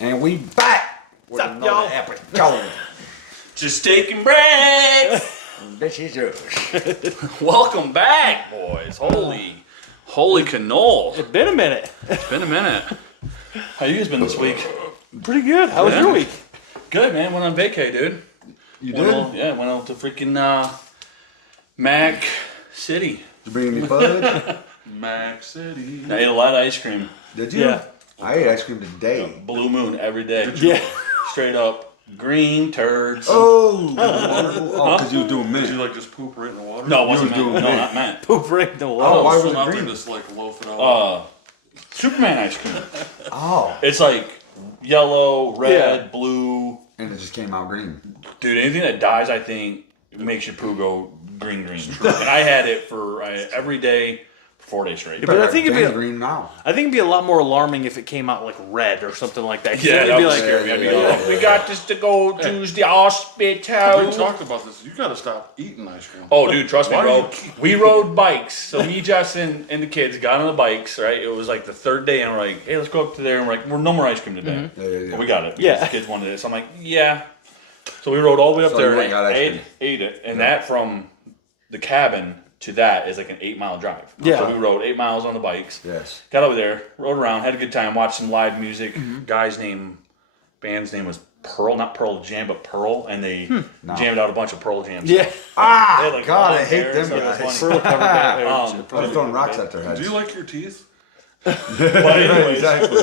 And we back with What's up, another y'all? episode. Just taking breaks. This is yours. Welcome back, boys. Holy cannoli. It's been a minute. It's been a minute. How you guys been this week? Pretty good. How was Yeah. your week? Good, man. Went on vacay, dude. You Went did? out, yeah, went out to freaking Mac City. Did you bring any fudge? Mac City. I ate a lot of ice cream. Did you? Yeah. I ate ice cream today. Blue Moon every day. Yeah. Straight up green turds. Oh, because you was doing Did mint. you like just poop right in the water? No, it wasn't You was meant. doing No, mint. not meant. Poop right the Oh, wall. why So was it not green? to just like loaf it out. Superman ice cream. Oh, It's like yellow, red, Yeah. blue. and it just came out green. Dude, anything that dies, I think, makes your poo go green. And I had it for every day for 4 days straight. But I think it'd be green now. I think it'd be a lot more alarming if it came out like red or something like that. 'Cause Yeah, it'd that be was like, scary. I'd be yeah, going, yeah, we got this to go to the hospital. We talked about this. You gotta stop eating ice cream. Oh, dude, trust me, Why do bro. you keep- We rode bikes. So me, Justin, and the kids got on the bikes, right? It was like the third day, and we're like, hey, let's go up to there. And we're like, we're no more ice cream today. Yeah. But we got it. Yeah. because The kids wanted it. So I'm like, yeah. So we rode all the way up So there you and went and got ice cream. ate it. And that from the cabin to that is like an 8-mile drive. Yeah. So we rode 8 miles on the bikes. Yes. Got over there, rode around, had a good time, watched some live music. Mm-hmm. Band's name was Pearl, not Pearl Jam, but Pearl, and they No. jammed out a bunch of Pearl jams. yeah. They Ah, had, like, God, I long hate hair, them so it was guys. funny. Pearl covered that. I was throwing rocks at their heads. Do you like your teeth? But anyways, Exactly.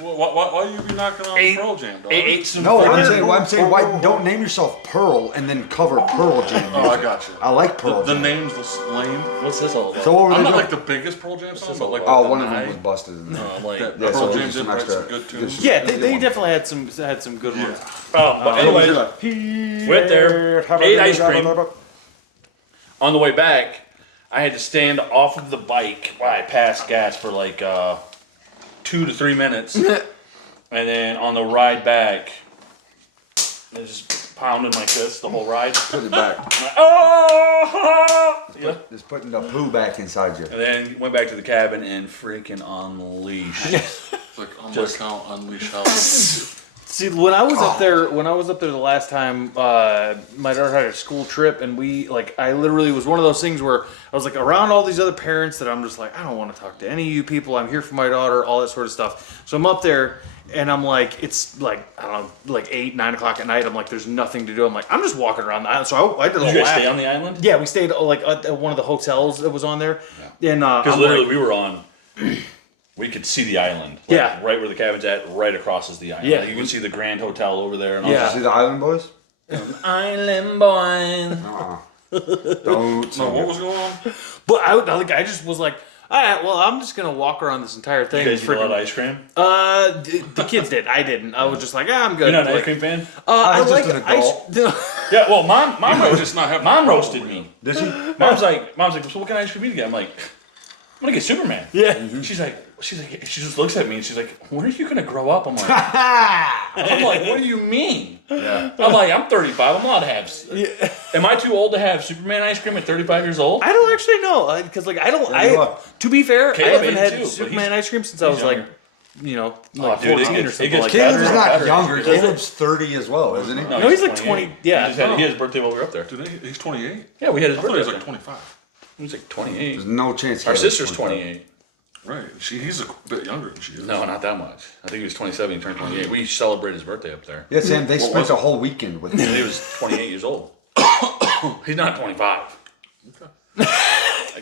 Why you be knocking on Eight- Pearl Jam, dog? ate some No, freaking- I'm saying, why don't name yourself Pearl and then cover Pearl Jam? Oh, I got you. I like Pearl The Jam. name's lame. What's this all about? So what were they I'm not doing? like the biggest Pearl Jam fan, but like Oh, the one of them night was busted. I'm like, that Yeah, so Pearl it Jam was did some write extra- some good tunes. Yeah, they definitely had some good ones. but anyways, went there, ate ice cream. On the way back, I had to stand off of the bike while I passed gas for like 2 to 3 minutes, and then on the ride back, I just pounded like this the whole ride. Put it back. I'm like, oh! Yeah. Just putting the poo back inside you. And then went back to the cabin and freaking unleashed. It's like on Just- my count, unleash house. See, when I was up there the last time, my daughter had a school trip, and I literally was one of those things where I was like around all these other parents that I'm just like, I don't want to talk to any of you people. I'm here for my daughter, all that sort of stuff. So I'm up there, and I'm like, it's like, I don't know, like 8, 9 o'clock at night. I'm like, there's nothing to do. I'm like, I'm just walking around the island. So I did a Did you guys lap. stay on the island? Yeah, we stayed like at one of the hotels that was on there, and Because I'm literally like, we were on, we could see the island. Like, Yeah. Right where the cabin's at, right across is the island. Yeah. Like, you can see the Grand Hotel over there and all Yeah. that. See the Island Boys? Island boy. Don't. No, what was going on? but I just was like, all right, well, I'm just gonna walk around this entire You thing. guys and eat a lot of freaking- ice cream? The kids did. I didn't. I was just like, I'm good. You're not an Like, ice cream fan? I I'm like just an ice. Yeah, well, mom might just not have mom the roasted problem me. Did she? Mom's like, so what kind of ice cream you get? I'm like, I'm gonna get Superman. Yeah. She's like, she just looks at me and she's like, when are you gonna grow up? I'm like, what do you mean? Yeah. I'm like, I'm 35. I'm allowed to have. Am I too old to have Superman ice cream at 35 years old? I don't actually know because I don't. Yeah, you are. To be fair, Caleb I haven't ate had too, but Superman he's- ice cream since I was like, younger. like dude, 14 or something like Caleb's better. not Better. younger. Is it? Caleb's 30 as well, isn't he? No, he's like 20 yeah. He had his birthday while we were up there. Dude, he's 28? Yeah, we had his I thought birthday. he was up like there. 25. He was like 28. There's no chance. Our Caleb's sister's 25. 28. Right. He's a bit younger than she is. No, not that much. I think he was 27. He turned 28. We celebrated his birthday up there. Yeah, Sam, they What spent was a it? whole weekend with And him. he was 28 years old. He's not 25.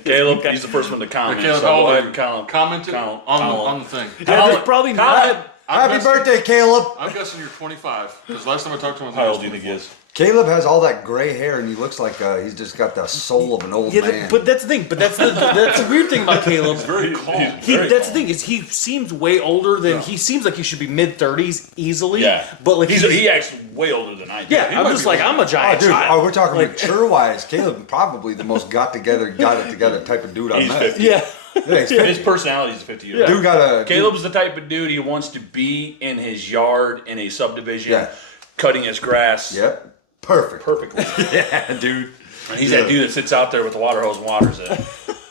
Caleb, he's the first one to comment. Caleb, so how go old ahead are and you? comment. Commented on the thing. Yeah, there's probably not. Happy birthday, Caleb! I'm guessing you're 25. Because last time I talked to him, I How think old do you think he is? Caleb has all that gray hair and he looks like he's just got the soul of an old Yeah, man. but that's the thing. But that's the weird thing about Caleb. very calm. That's the thing is he seems way older than he seems like he should be mid-30s easily. Yeah. but like he acts way older than I do. yeah, I'm might just be like older. I'm a giant Dude, child. we're talking mature-wise. Caleb probably the most got it together type of dude I He's met. 50. Yeah. Yeah, he's 50. His personality is 50 years Yeah. old. Dude got a Caleb's the type of dude he wants to be in his yard in a subdivision, Yeah. cutting his grass Yep. Perfect. perfectly. Yeah, dude. And he's that dude that sits out there with the water hose and waters it.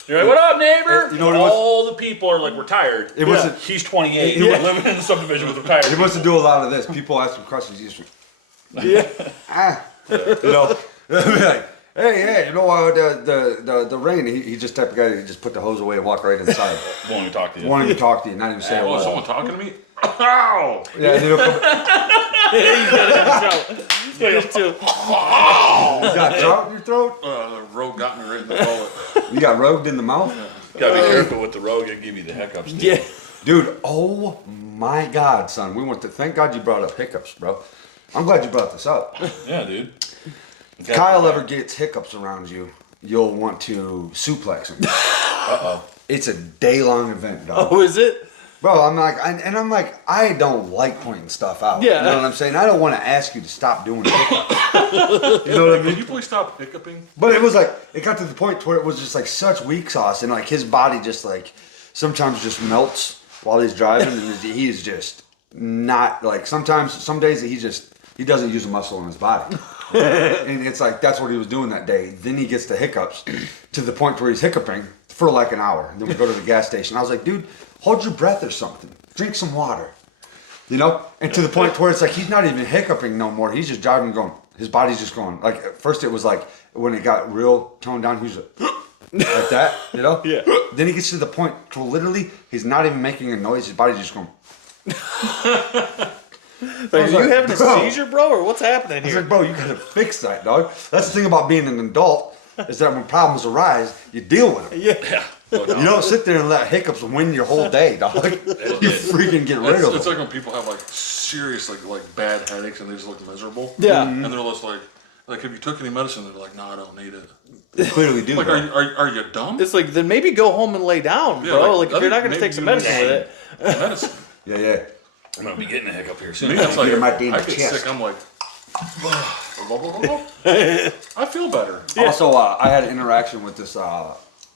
You're like, what up, neighbor? You know what it was? All the people are like retired. It wasn't- He's 28. Living in the subdivision with retired. He wants to do a lot of this. People ask him questions. He's just, Yeah. you know, like, hey, you know, the rain. He just type of guy. He just put the hose away and walk right inside. Won't even talk to you. Wanting to talk to you, not even say a Oh, word. someone talking to me? Ow! Yeah, and he'll come, Too. you got trout in your throat. The rogue got me right in the gullet. You got rogued in the mouth. Gotta be careful with the rogue. It'll give you the hiccups. Too. Yeah. Dude, oh my God, son. We went to, thank God you brought up hiccups, bro. I'm glad you brought this up. Yeah, dude. If Kyle ever gets hiccups around you, you'll want to suplex him. Uh-oh. It's a day-long event, dog. Oh, is it? Bro, I'm like, I don't like pointing stuff out. Yeah. You know what I'm saying? I don't want to ask you to stop doing hiccups. You know what I Can mean? you please stop hiccuping? But it was like, it got to the point where it was just like such weak sauce, and like his body just like sometimes just melts while he's driving, and he is just not like, sometimes, some days he doesn't use a muscle in his body. And it's like, that's what he was doing that day. Then he gets the hiccups to the point where he's hiccuping for like an hour. And then we go to the gas station. I was like, dude, hold your breath or something. Drink some water. You know? And to the point where it's like, he's not even hiccuping no more. He's just driving and going, his body's just going. Like, at first it was like, when it got real toned down, he was like that, you know? Yeah. Then he gets to the point where literally he's not even making a noise. His body's just going. Like, are you like, having a bro. seizure, bro, or what's happening I was here? like, bro, you gotta fix that, dog. That's the thing about being an adult, is that when problems arise, you deal with them. Yeah. You don't sit there and let hiccups win your whole day, dog. You freaking get rid of It's them. like when people have like serious like bad headaches and they just look miserable. Yeah. And they're just like, have you took any medicine? They're like, no, I don't need it. They clearly do. Like, though. are you dumb? It's like, then maybe go home and lay down, Yeah, bro. like, Like, if you're not going to maybe take some you medicine with it. medicine. Yeah. I'm gonna be getting a hiccup here soon. Me, that's like, It might be in I the get chest. sick. I'm like, I feel better. Also, I had an interaction with this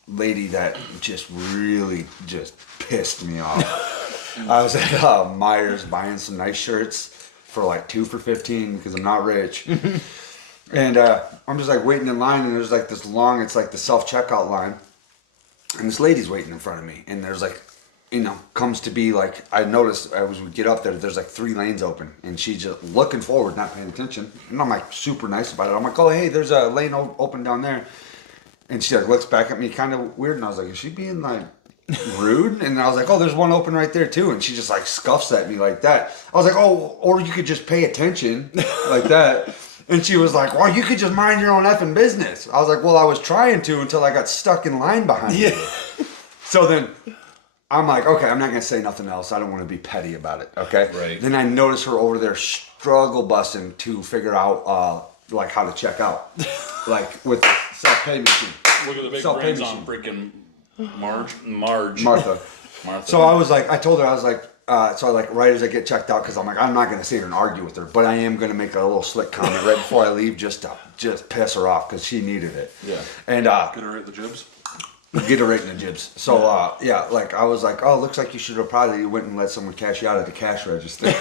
lady that just really just pissed me off. I was at Myers buying some nice shirts for like 2 for $15 because I'm not rich. And I'm just like waiting in line, and there's like this long, it's like the self-checkout line. And this lady's waiting in front of me, and there's like, you know, comes to be like, I noticed as we get up there's like 3 lanes open, and she's just looking forward, not paying attention. And I'm like super nice about it. I'm like, oh, hey, there's a lane open down there. And she like looks back at me kind of weird, and I was like, is she being like rude? And I was like, oh, there's one open right there too. And she just like scuffs at me like that. I was like, oh, or you could just pay attention like that. And she was like, well, you could just mind your own effing business. I was like, well, I was trying to until I got stuck in line behind you. So then I'm like, okay, I'm not going to say nothing else. I don't want to be petty about it, okay? Right. Then I notice her over there struggle busting to figure out, like, how to check out. Like, with the self-pay machine. Look at the big Self-pay brains on machine. freaking Marge. Martha. Martha. So I was like, I told her, I was like, so like right as I get checked out, because I'm like, I'm not going to sit here and argue with her, but I am going to make a little slick comment right before I leave just to piss her off, because she needed it. Yeah. And Get her at the jibs. get her right in the jibs. So yeah, like I was like, oh, looks like you should have probably went and let someone cash you out at the cash register.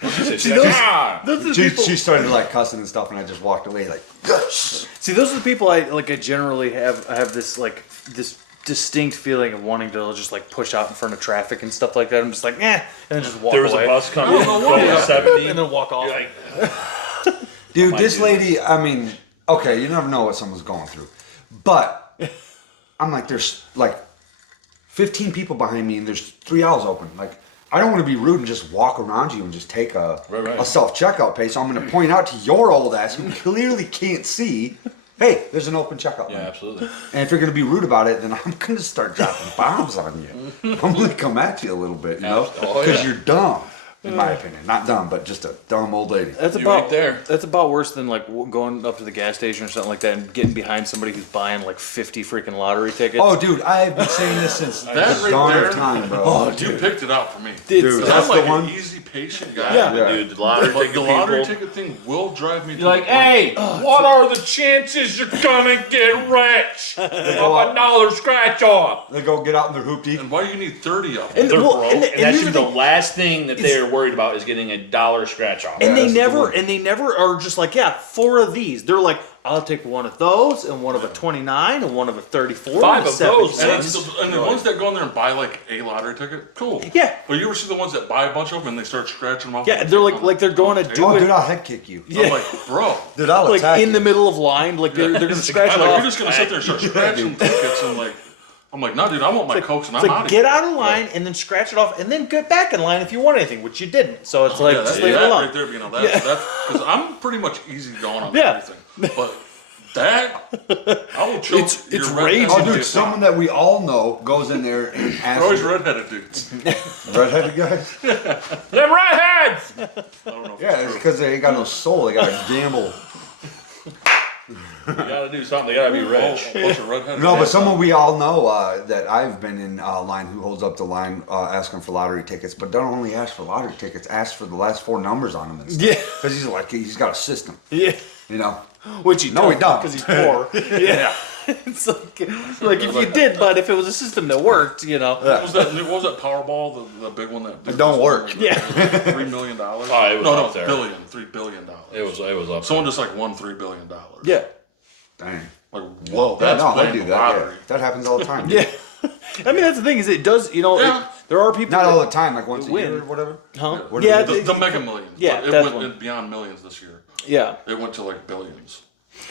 Those are the people. She started like cussing and stuff, and I just walked away like, gosh. See, those are the people I generally have this like this distinct feeling of wanting to just like push out in front of traffic and stuff like that. I'm just like, and then just walk There was away. a bus coming I don't know going why. 70. and then walk off. You're like, Dude, Might this do lady, I mean, okay, you never know what someone's going through. But I'm like, there's like 15 people behind me and there's 3 aisles open. Like, I don't want to be rude and just walk around you and just take a self-checkout pay. So I'm going to point out to your old ass who clearly can't see, hey, there's an open checkout yeah, line. absolutely. And if you're going to be rude about it, then I'm going to start dropping bombs on you. I'm going to come at you a little bit, you know? Oh, Because yeah. you're dumb, in my opinion. Not dumb, but just a dumb old lady. That's You about right there. That's about worse than like going up to the gas station or something like that and getting behind somebody who's buying like 50 freaking lottery tickets. Oh, dude, I have been saying this since the That right dawn there- of time, bro. Oh, You picked it out for me. Dude, that's I'm like the one. an easy, patient guy. Yeah. Yeah. Dude, the lottery But ticket the lottery people. ticket thing will drive me. You're like, hey, what are the chances you're gonna get rich of $1 scratch off? They go get out in their hoopty. And why do you need 30 of them? And- They're well, broke, and and, that here's should be the the thing. last thing that they're worried about is getting $1 scratch off. And that's the they never are just like, yeah, 4 of these. They're like, I'll take one of those and one of a 29 and one of a 34. 5 and a of those, 76. And the ones that go in there and buy like a lottery ticket, cool. Yeah. But you ever see the ones that buy a bunch of them and they start scratching them off? Yeah, they're like they're going to do Oh, it dude, I'll head kick you. I'm like, bro. Dude, I'll like attack in you. the middle of line. Like they're going to scratch I'm it like, off. you're just gonna sit there and start scratching tickets and like, I'm like, no, dude, I want my Cokes and It's I'm like out of get here. out of line and then scratch it off and then get back in line if you want anything, which you didn't. So it's like Yeah, just that's leave it that alone. right there, you know, that's because I'm pretty much easy going on Yeah. everything. But that, I will choke It's your raging. redheaded Oh, dude, dude. someone that we all know goes in there and They're always asks redheaded dudes. redheaded guys. Them redheads! I don't know if Yeah, it's because they ain't got no soul. They got to gamble. You gotta do something. They gotta be rich. a bunch of redheaded No, but dudes. someone we all know that I've been in line who holds up the line asking for lottery tickets, but don't only ask for lottery tickets, ask for the last 4 numbers on them and stuff. Yeah. Because he's like, he's got a system, Yeah. you know? Which he No, he don't. because he's poor. Yeah. It's like if you did, but if it was a system that worked, you know. What was that Powerball, the big one that It don't work. Yeah. $3 million? Oh, it was no, up there. $3 billion. It was up. Someone just like won $3 billion. Yeah. Dang. Like, whoa, Yeah, that's no, I playing do the that. Yeah. lottery. That happens all the time. Yeah. I mean, that's the thing is it does, you know, Yeah. there are people Not that, all the time, like once a win. year or whatever. Huh? What Yeah. is it? The Mega Millions. Yeah, But it that went one. beyond millions this year. Yeah. It went to like billions.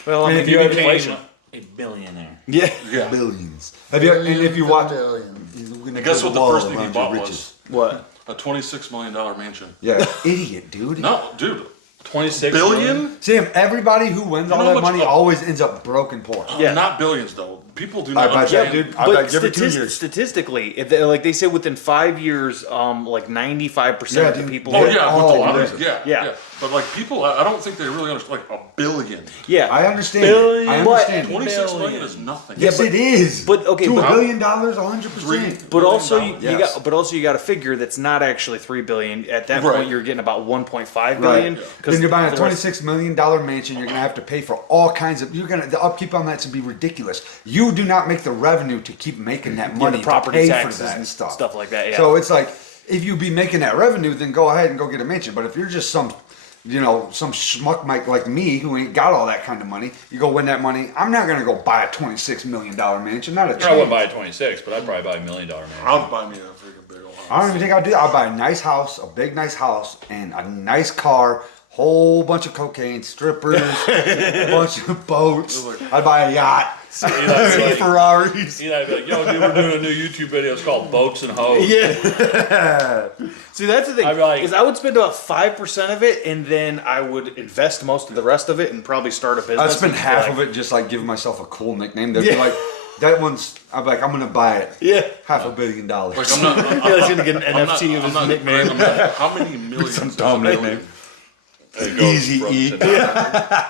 Well, I And mean, if you became- inflation, a billionaire. Yeah. Yeah. Billions. Have you? And if you watch, And guess what the first thing he bought was? What? A $26 million mansion. Yeah, idiot, dude. No, dude. 26 Billion? Sam, everybody who wins all know that how much- money always ends up broke and poor. Yeah. Not billions, though. People do I not bet understand. you, dude. I But bet every 2 years. statistically, if they, like they say within 5 years, like 95% Yeah, of the dude. people. Oh, Yeah. yeah, with Oh, the lotteries. yeah. Yeah. Yeah. But, like, people, I don't think they really understand. Like, $1 billion. Yeah. I understand. Billion. I understand. What? $26 million is nothing. Yes, it is. But, okay, to but- $1 billion, 100%. But also, $1 you Yes. got. But also, you got to figure that's not actually 3 billion. At that Right. point, you're getting about 1.5 Right. billion. Then you're buying a the rest- $26 million mansion. You're gonna have to pay for all kinds of. The upkeep on that to be ridiculous. You do not make the revenue to keep making that money the property to pay taxes for that and stuff. stuff like that, yeah. So it's like if you be making that revenue, then go ahead and go get a mansion. But if you're just some schmuck like me who ain't got all that kind of money, you go win that money. I'm not gonna go buy a $26 million mansion. Not a I wouldn't chance. buy a 26, but I'd probably buy $1 million man. I'll buy me a freaking big old house. I don't even think I'll do that. I'll buy a nice house, a big nice house, and a nice car, whole bunch of cocaine, strippers, a bunch of boats. I'd buy a yacht, Eli's three like, Ferraris. Eli'd be like, yo, dude, we're doing a new YouTube video. It's called Boats and Hoes. Yeah. See, that's the thing. I'd be like- is I would spend about 5% of it, and then I would invest most of the rest of it, and probably start a business. I'd spend half of it just like giving myself a cool nickname. They'd be like, that one's, I'm like, I'm gonna buy it. Yeah. $500 million. Like, I'm not. Yeah, he's gonna get an I'm not- NFT of I'm his not- nickname. I'm not- How many millions? Some is dumb a million? nickname. It goes Easy from E. to 900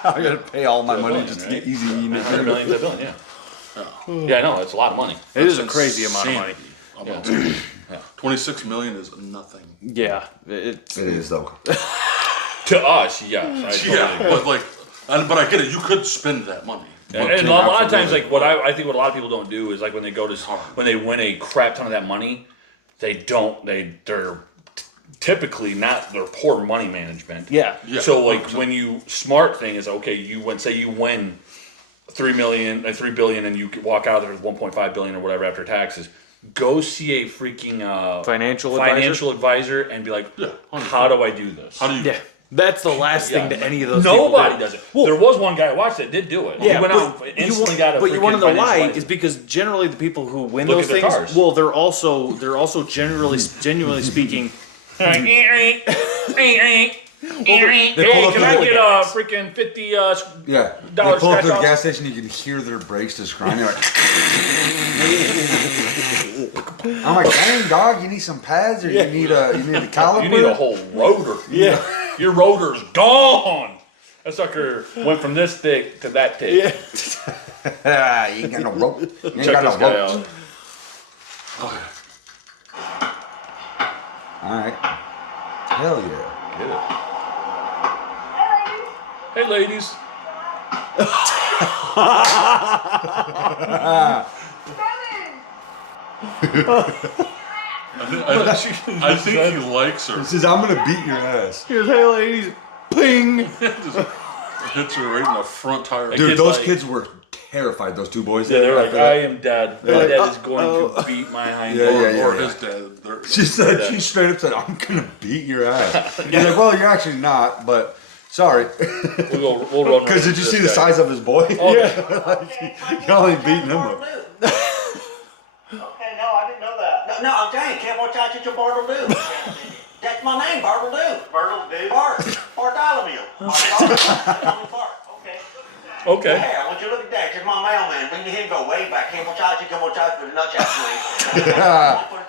I gotta pay all my money billion, just to right? get easy E million nickname. to $1 billion, yeah. Yeah, I know. It's a lot of money. It is a crazy amount of money. Insanity. 26 million is nothing. Yeah. It's, It is though. To us, yes. I totally Yeah, agree. but like, but I get it. You could spend that money. And a lot of times, like what I think what a lot of people don't do is like when they go to when they win a crap ton of that money, they're typically not they're poor money management. yeah. Yeah. So like when you smart thing is okay, you win 3 billion, and you walk out of there with 1.5 billion or whatever after taxes. Go see a freaking financial advisor and be like, Yeah, how do I do this? How do you? Yeah. That's the last thing Yeah. to any of those Nobody people does it. Well, There was one guy I watched that did do it. Yeah, he went but out and instantly got a But you want to know freaking why? financial Is because generally the people who win Look those at their things, cars. well, they're also genuinely speaking. Hey, pull up can the- I get a freaking 50 Yeah. They Dollar pull up to the scratch-offs? gas station, you can hear their brakes just grinding. Like, I'm like, dang dog, you need some pads or you need a caliper? You need a whole rotor. Yeah. Your rotor's gone. That sucker went from this thick to that thick. Yeah. Ah, you ain't got no rope. You ain't Check got this no guy rope. out. All right. Hell yeah. Hey, ladies. I think he likes her. He says, I'm gonna beat your ass. He goes, hey ladies, ping. Hits her right in the front tire. Dude, kid's those like- kids were terrified, those two boys. Yeah, they're like, after I that. am dead. My dad is going to beat my hind Yeah, leg. yeah, Or yeah. his dad. She said, she straight up said, I'm gonna beat your ass. He's like, well, you're actually not, but sorry. We'll run. Because did you see the size of his boy? Oh, yeah. You're only beating him up. Okay, no, I didn't know that. No, I'm telling you, can't watch out your Bartloo. That's my name, Bartloo. Bartloo? Bartholomew. Bartholomew Bart. Okay. Okay. Yeah, I want you to look at that. It's my mailman. Bring him go way back. Can't watch out for the nutsack swing. Put it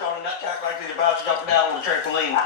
on the nutsack like this, bounces up and down on the trampoline.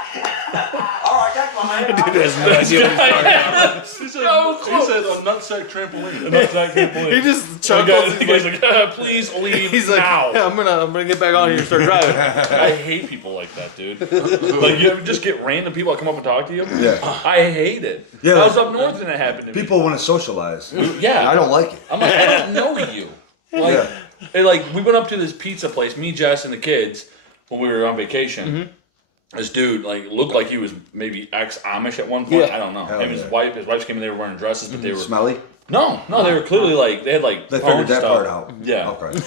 All right, that's my man. Dude has no idea what he's talking about. He said a nutsack trampoline. He just The chuckles. guy's like, please leave He's like, now. yeah, I'm gonna get back on here and start driving. I hate people like that, dude. Like, you ever just get random people that come up and talk to you? Yeah. I hate it. Yeah, I was like- up north and it happened to me. People want to socialize. Yeah. I don't like it. I'm like, I don't know you. Like, Yeah. and like we went up to this pizza place, me, Jess, and the kids when we were on vacation. Mm-hmm. This dude like looked like he was maybe ex-Amish at one point. Yeah. I don't know. Hell Him and yeah. his wife came in. They were wearing dresses, but they were Smelly? no, they were clearly like they had like They phone figured that stuff. part out. Yeah, Okay.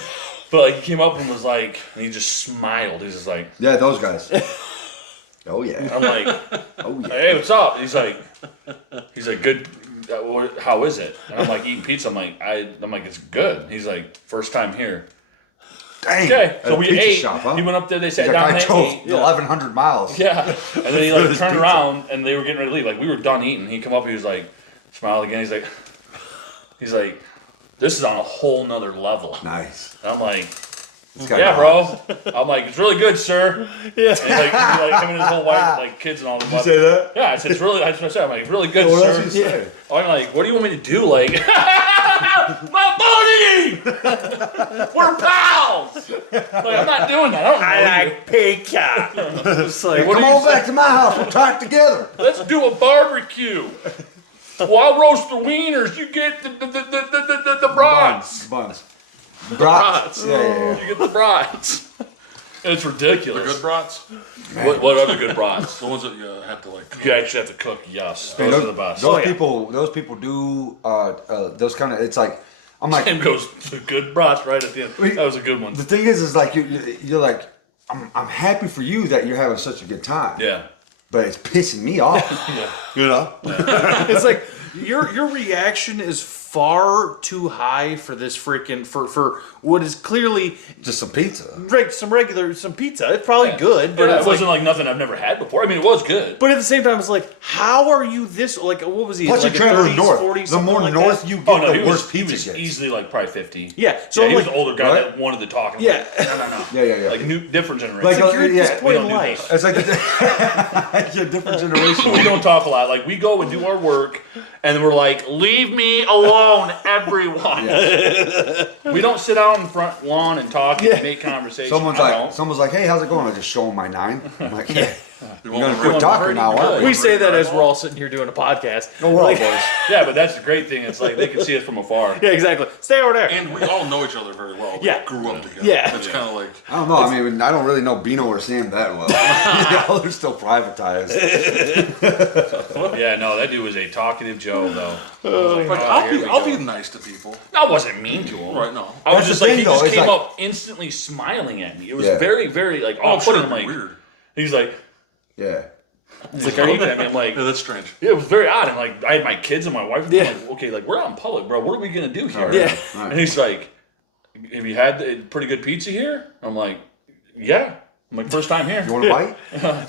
but like he came up and was like, and he just smiled. He's just like, Yeah, those guys. Oh, yeah. I'm like, Oh, yeah. hey, what's up? He's like, good. How is it? And I'm like eating pizza. I'm like, it's good. He's like, first time here. Dang. Okay, At so a we pizza ate. shop, huh? He went up there. They sat He's like, down. I and drove ate. 1,100 miles. Yeah, and then he like his turned pizza. around and they were getting ready to leave. Like we were done eating. He come up. He was like, smiled again. He's like, this is on a whole nother level. Nice. And I'm like, This guy yeah, knows. bro. I'm like, it's really good, sir. Yeah. And like him and his whole wife, like kids and all them. Did you say that? Yeah, I said it's really. That's what I said. I'm like, it's really good, What else sir. did you say? I'm like, what do you want me to do? Like, my buddy, we're pals. Like, I'm not doing that. I don't know you. pizza. It's like, What Come do you on back to my house. We'll talk together. Let's do a barbecue. Well, I'll roast the wieners. You get the brats. Buns. Brats. Brats. Yeah. You get the brats. It's ridiculous. The good brats? What other good brats? The ones that you have to like. You actually have to cook. Yes, Hey, those are the best. Those people do those kind of. It's like I'm like Tim goes the good brats right at the end. That was a good one. the thing is like you're like I'm happy for you that you're having such a good time. Yeah. But it's pissing me off. You know. it's like your reaction is far too high for this freaking for what is clearly Just some pizza. some pizza. It's probably good, but But it it's wasn't like, like nothing I've never had before. I mean, it was good. but at the same time, it's like, how are you this? Like, what was he? Plus, like you're traveling 30s, north. 40s, The something more like north that? you get, Oh no, the he worse was pizza gets. easily like probably 50. Yeah, so Yeah, I'm he was like, an older guy right? that wanted to talk. And I'm yeah, like, no. Yeah. Like new, different generation. Like, you're at yeah, this we point don't in do life. It's like a different generation. we don't talk a lot. Like we go and do our work, and we're like, leave me alone, everyone. We don't sit out on the front lawn and talk and make conversation. Someone's I don't. like, hey, how's it going? I just show them my 9. I'm like, yeah. You You're want gonna me quit Doing talking pretty now, aren't good. we? we say that as we're all sitting here doing a podcast. No, we're all boys. Yeah, but that's the great thing. It's like they can see us from afar. Yeah, exactly. Stay over there. And we all know each other very well. We Yeah. grew up together. Yeah. It's kind of like. I don't know. I mean, I don't really know Bino or Sam that well. Y'all are still privatized. Yeah, no, that dude was a talkative Joe, though. Like, I'll be nice to people. I wasn't mean to him. Right, no. I was That's just the like, thing, he though, just it's came like- up instantly smiling at me. It was Yeah. very, very, like, Oh, I'm off sure putting. it'd I'm be like, weird. he's like, Yeah. he's like, are you at me? I'm like, Yeah, that's strange. yeah, it was very odd. And like, I had my kids and my wife. Yeah. I'm like, okay, like, we're out in public, bro. What are we gonna do here? Oh, Yeah. Right. And he's like, have you had pretty good pizza here? I'm like, yeah. I'm like, first time here. You want to bite?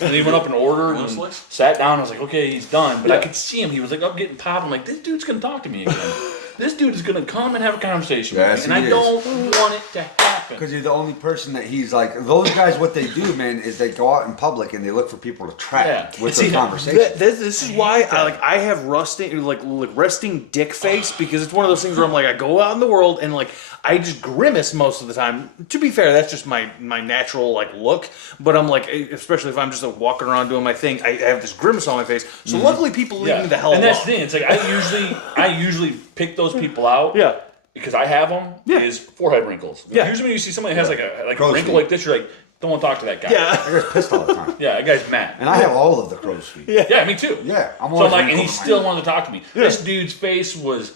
And he went up and ordered Want a and slice? sat down. I was like, okay, he's done. But I Yeah. could see him. He was like up getting popped. I'm like, this dude's gonna talk to me again. This dude is gonna come and have a conversation Yes, with me, and he I is. don't want it to happen. Because you're the only person that he's like. Those guys, what they do, man, is they go out in public and they look for people to trap Yeah. with See, their conversation. This is why I have resting dick face, because it's one of those things where I'm like, I go out in the world and like I just grimace most of the time. To be fair, that's just my natural like look. But I'm like, especially if I'm just like, walking around doing my thing, I have this grimace on my face. So luckily, people leave me the hell and alone. that's the thing. It's like I usually pick those people out. Yeah. Because I have them. Yeah. Is forehead wrinkles. Yeah. Usually when you see somebody that has like a Crow's wrinkle feet. like this, you're like, Don't want to talk to that guy. Yeah. That guy's pissed all the time. Yeah, that guy's mad. And I have all of the crow's feet. Yeah, me too. Yeah, I'm So always like, gonna and he go still behind wanted to talk to me. This dude's face was,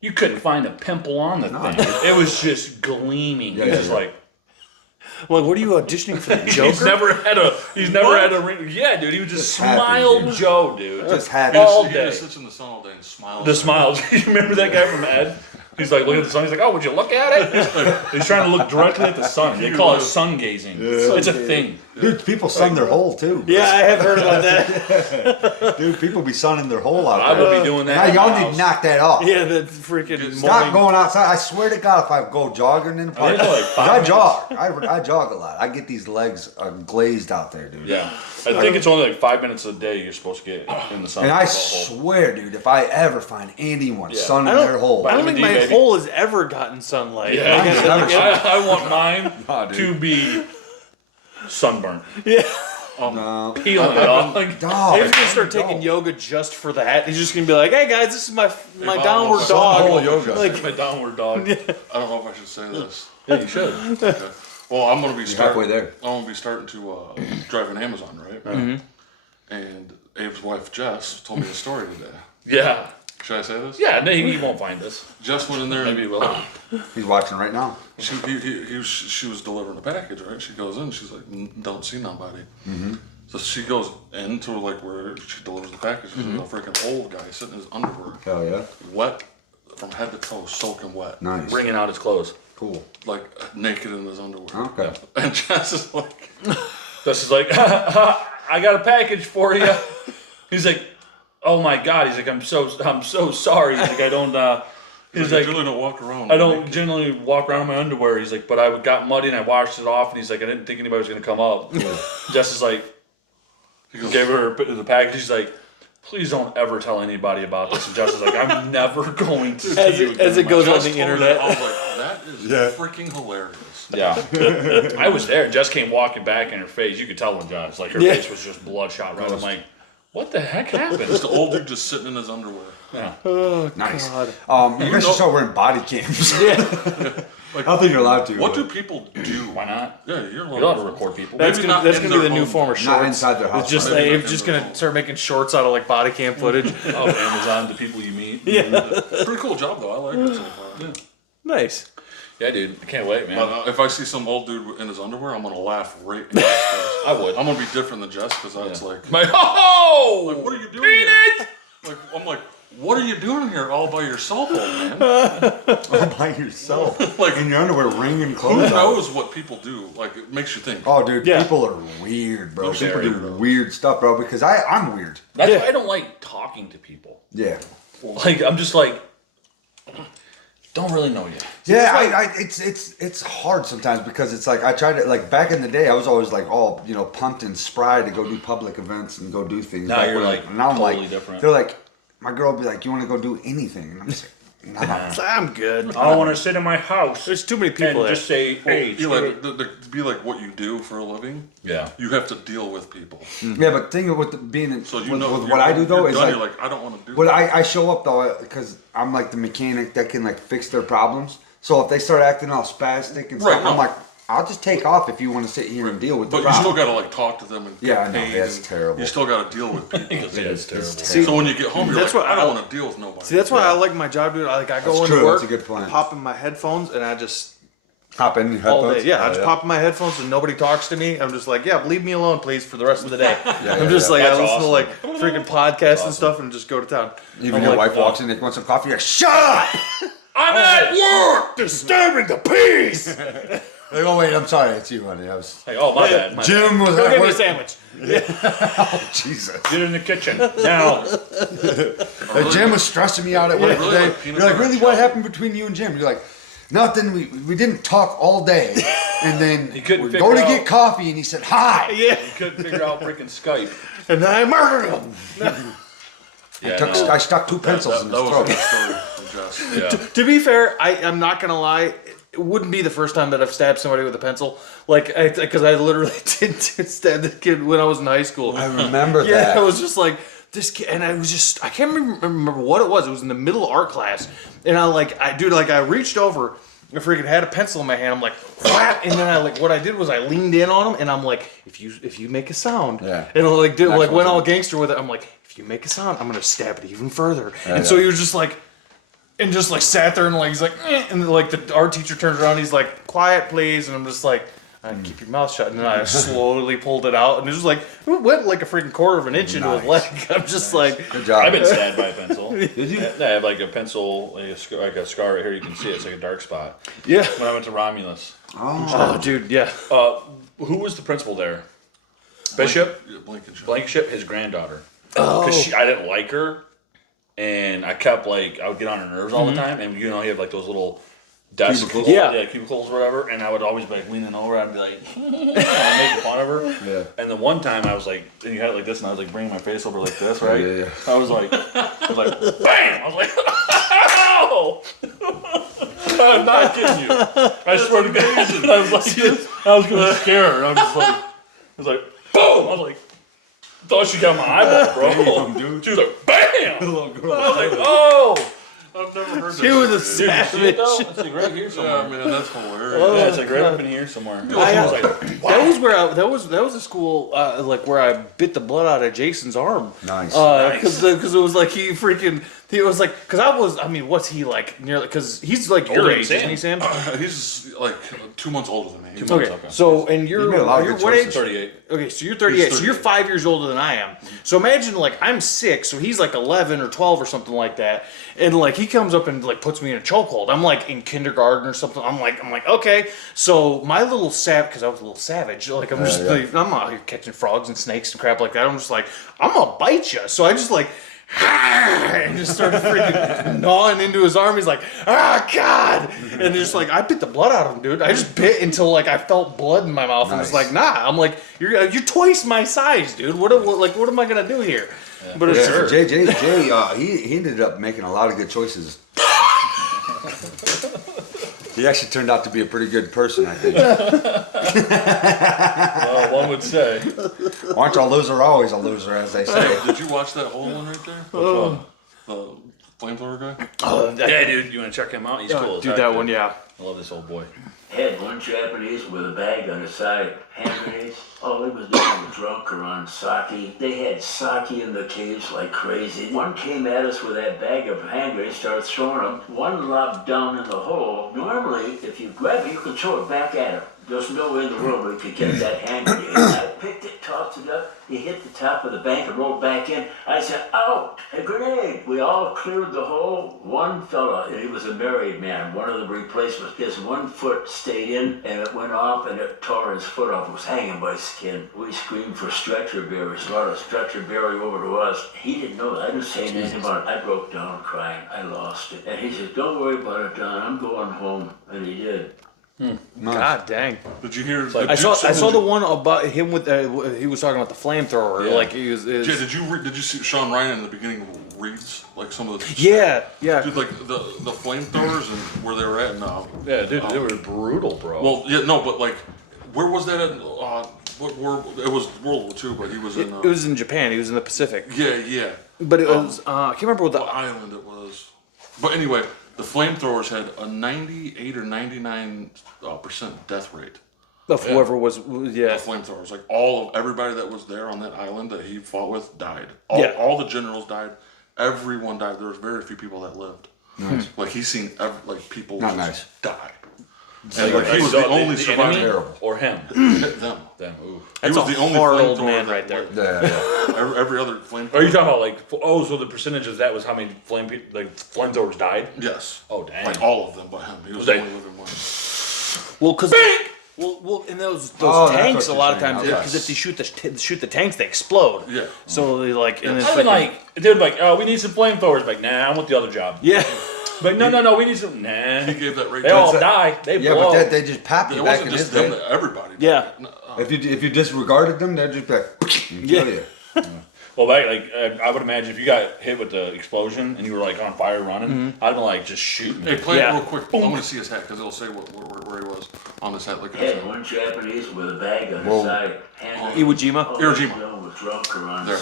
you couldn't find a pimple on the thing. It was just gleaming. Yeah, He's yeah, just yeah. like, Like, what are you auditioning for the Joker? he's never had a ring. Yeah, dude, he was just happy, smile dude. Joe, dude. Just happy. all He day. just sits in the sun all day and smiles. The smiles. You remember that guy from Ed? He's like, look at the sun. He's like, oh, would you look at it? He's trying to look directly at the sun. They call it sun gazing. It's a thing. Dude, people sun their hole too. Yeah, I have heard about that. Dude, people be sunning their hole out I there. would be doing that. Now in my y'all need house. to knock that off. Yeah, the freaking Stop morning. going outside. I swear to God, if I go jogging in the park, think like 5 I minutes. jog. I jog a lot. I get these legs glazed out there, dude. Yeah. I think it's only like 5 minutes a day you're supposed to get in the sun. And I That hole. swear, dude, if I ever find anyone Yeah. sunning I don't- their hole, I don't Vitamin think D, my baby. hole has ever gotten sunlight. Yeah, Like, I- never like, seen it. I want mine Nah, dude. to be sunburned. yeah. no. Peeling it off. Like, Dog. He's gonna start taking yoga just for that. He's just gonna be like, "Hey guys, this is my Bob, downward sun dog." hole yoga. Like, my downward dog. Yeah, I don't know if I should say this. you should. Okay. Well, I'm gonna be halfway there. I'm gonna be starting to drive an Amazon, right? Mm-hmm. And Abe's wife Jess told me a story today. Yeah. Should I say this? Yeah, no, he won't find this. Jess went in there. Maybe he And will. He's watching right now. she was delivering a package, right? She goes in. She's like, "Don't see nobody." Mm-hmm. So she goes into like where she delivers the package. There's a freaking old guy sitting in his underwear, Hell yeah. wet from head to toe, soaking wet, Nice. Bringing out his clothes. Cool. like naked in his underwear. Okay. And Jess is like, This is like, I got a package for you. He's like, oh my god. He's like, I'm so sorry. He's like, I don't. He's I like, really don't walk around. I don't naked. generally walk around in my underwear. He's like, but I got muddy and I washed it off. And he's like, I didn't think anybody was gonna come up. Jess is like, gave her the package. He's like, please don't ever tell anybody about this. And Jess is like, I'm never going to see you again. as it goes on Jess the told me internet. that, I was like, that is freaking hilarious. Yeah, I was there. Jess came walking back, and her face—you could tell when Jess, like her Yeah. face was just bloodshot red. I'm like, what the heck happened? Just the old dude just sitting in his underwear. Yeah. Nice. God. You guys should start wearing body cams. I don't think you're allowed to. What but do people do? Why not? Yeah, you're You're allowed to record people. That's Maybe gonna not in be their the new home. form of Not shorts. inside their house. It's just Maybe they're not just in their gonna home. start making shorts out of like body cam footage. Oh, Amazon, the people you meet. Pretty cool job though. I like it so far. Nice. Yeah, dude. I can't wait, man. But if I see some old dude in his underwear, I'm gonna laugh right in his face. I would. I'm gonna be different than Jess because that's like, My oh, like, what are you doing Beat here? it! Like, I'm like, what are you doing here all by yourself, old man? All by yourself. Like, In your underwear, wringing who clothes out. knows what people do? Like, it makes you think. Oh, dude, Yeah. people are weird, bro. They're People very do weird. weird stuff, bro, because I'm weird. That's Yeah. why I don't like talking to people. Yeah. Like, I'm just like, don't really know you. Yeah, it's hard sometimes because it's like I tried to like back in the day I was always like all pumped and spry to go do public events and go do things. Now back you're, when- like, now I'm totally like different. They're like my girl would be like, you want to go do anything? And I'm just like, nah. I'm good. I don't want to sit in my house. There's too many and people there. just say, hey, Eli, to be like what you do for a living, yeah. you have to deal with people. Yeah, but thing with being in, So you with, know, with you're- what I do though you're is done, like, you're like, I don't want to do But that. I show up though because I'm like the mechanic that can like fix their problems. So if they start acting all spastic and stuff, Right, no. I'm like, I'll just take off if you want to sit here and deal with But the you still problem. got to like talk to them and Yeah, get I know, paid. that's and terrible. You still got to deal with people. It's terrible. So when you get home, you're That's like, what I don't I- want to deal with nobody. See, that's why I like my job, dude. I go That's into true, work, that's a good point. I pop in my headphones, and I just Hop in your all headphones. day. Yeah, I just pop in my headphones, and nobody talks to me. I'm just like, yeah, leave me alone, please, for the rest of the day. I'm just like, That's I listen awesome. to like freaking podcasts and stuff, and just go to town. Even I'm your like, wife walks in, they want some coffee. You're like, shut up! I'm at work! Disturbing the peace. Like, oh wait, I'm sorry, it's you, honey. I was. Like, oh, my bad. My Jim was Go at get me a work. sandwich. Jesus. Get in the kitchen. Now, Like, Jim was stressing me out at work Really today. like peanut You're like, butter really, and what jelly. happened between you and Jim? You're like, nothing. We didn't talk all day, and then He couldn't we figure go to out- get coffee, and he said hi. Yeah, you couldn't figure out freaking Skype. and then I murdered him. Yeah, I stuck two pencils in that his was a throat. good story from Jess. Yeah. To be fair, I'm not gonna lie. It wouldn't be the first time that I've stabbed somebody with a pencil. Like, because I literally did stab the kid when I was in high school. I remember Yeah, that. I was just like this kid, and I was just I can't remember what it was. It was in the middle art class, and I reached over I freaking had a pencil in my hand. I'm like, whap, and then what I did was I leaned in on him, and I'm like, if you make a sound, Yeah. and I like did like went all one. gangster with it. I'm like, if you make a sound, I'm gonna stab it even further. And so he was just like. And just like sat there and like he's like, and like the art teacher turns around, he's like, quiet please, and I'm just like, keep your mouth shut. And then I slowly pulled it out, and it was like it went like a freaking quarter of an inch into his leg. I'm just like, Good job. I've been stabbed by a pencil. Did you? I have like a pencil, like a scar right here. You can see it. It's like a dark spot. yeah. When I went to Romulus, Oh, dude, yeah. who was the principal there? Bishop, Yeah, Blankenship. Blankenship, his granddaughter. Because I didn't like her, and I kept I would get on her nerves all the time. And you know, he had like those little desks, Cubicles. Yeah. cubicles or whatever. And I would always be like leaning over. I'd be like, making fun of her. Yeah. And the one time I was like, and you had it like this, and I was like bringing my face over like this, right? Yeah, yeah. I was like, bam! I was like, ow! I'm not kidding you. I swear to God. I was like, I was gonna scare her. I was like, boom! I was like, thought she got my eyeball, bro. Damn, dude. She was like, bam! Little girl. I was like, oh! I've never heard that. She was a Dude, you see it savage. though? It's like right here somewhere. Yeah, man, that's hilarious. Yeah, it's like right up in here somewhere. I was like, That was where that was a school like where I bit the blood out of Jason's arm. Nice. Because it was like he was like I mean what's he like nearly because he's like Older your than age, Sam. isn't he, Sam? He's like 2 months older than me. Okay, so and You you're made a lot of you're good what choices. age? 38. Okay, so you're 38. So you're 5 years older than I am. So imagine like I'm 6, so he's like 11 or 12 or something like that, and like he comes up and like puts me in a chokehold. I'm like in kindergarten or something. I'm like okay. So my little because I was a little savage. Like I'm just like, I'm out here catching frogs and snakes and crap like that. I'm just like I'm gonna bite you. So I just like. And just started freaking gnawing into his arm. He's like, God! And just like, I bit the blood out of him, dude. I just bit until like I felt blood in my mouth. And I was Nice. like, nah. I'm like, you're twice my size, dude. What am I gonna do here? But it's Yeah, Jay, he ended up making a lot of good choices. He actually turned out to be a pretty good person, I think. Well, one would say. Aren't you a loser always a loser, as they say. Did you watch that whole one right there? The flamethrower guy? Yeah, dude, you want to check him out? He's cool. as dude, heck, that dude. one, yeah. I love this old boy. Had one Japanese with a bag on his side, hand grenades. Oh, they was getting drunk or on sake. They had sake in the caves like crazy. One came at us with that bag of hand grenades, started throwing them. One lobbed down in the hole. Normally, if you grab it, you can throw it back at him. There's no way in the world where you could get that hand grenade. I picked it, tossed it up. He hit the top of the bank and rolled back in. I said, out, a grenade. We all cleared the hole. One fella, and he was a married man, one of the replacements, his 1 foot stayed in and it went off and it tore his foot off. It was hanging by skin. We screamed for stretcher bearers. Brought a stretcher bearer over to us. He didn't know that. I didn't say anything about it. I broke down crying. I lost it. And he said, don't worry about it, Don. I'm going home. And he did. God dang. Did you hear? I saw the one about him with he was talking about the flamethrower. Yeah. Like he was. Jay, did you see Sean Ryan in the beginning reads like some of the Yeah. dude, like the flamethrowers and where they were at and Yeah, dude, they were brutal, bro. well yeah no but like where was that at what war it was World War II but he was in It was in Japan. He was in the Pacific. yeah But it was I can't remember what what the island it was but anyway the flamethrowers had a 98 or 99% death rate. of whoever was The flamethrowers, like everybody that was there on that island that he fought with died. Yeah. All the generals died. Everyone died. There was very few people that lived. Nice. Like he's seen people Not just nice. die. And like he was the only survivor. Terrible. Or him. Them. Them. Ooh. He was the only hard old flamethrower man that right there. lived. Yeah. Every other flamethrower. Are you talking about so the percentage of that was how many flamethrowers died? Yes. Oh, dang. Like all of them, but him. He was Was the they- only living one. Well, because well, in those Oh, that's tanks, a what lot you're of saying. times, Okay. because if they shoot the tanks, they explode. Yeah. So they like, and it's I mean, they'd be like, oh, we need some flamethrowers. Like, nah, I want the other job. yeah. But no, we need some. Nah. He gave that right They to all us. die. They Yeah, blow. but they just papped It you back in wasn't his just them, day. everybody. Yeah. If you disregarded them, they'd just be like, Yeah. you. Well, I would imagine if you got hit with the explosion and you were like on fire running, I'd been like just shooting. Hey, play Yeah. it real quick. I want to see his hat because it'll say where he was on his hat. Look at Had his hat. one Japanese with a bag on Whoa. his side, hand Iwo Jima. Oh, Iwo Jima. was drunk or on There.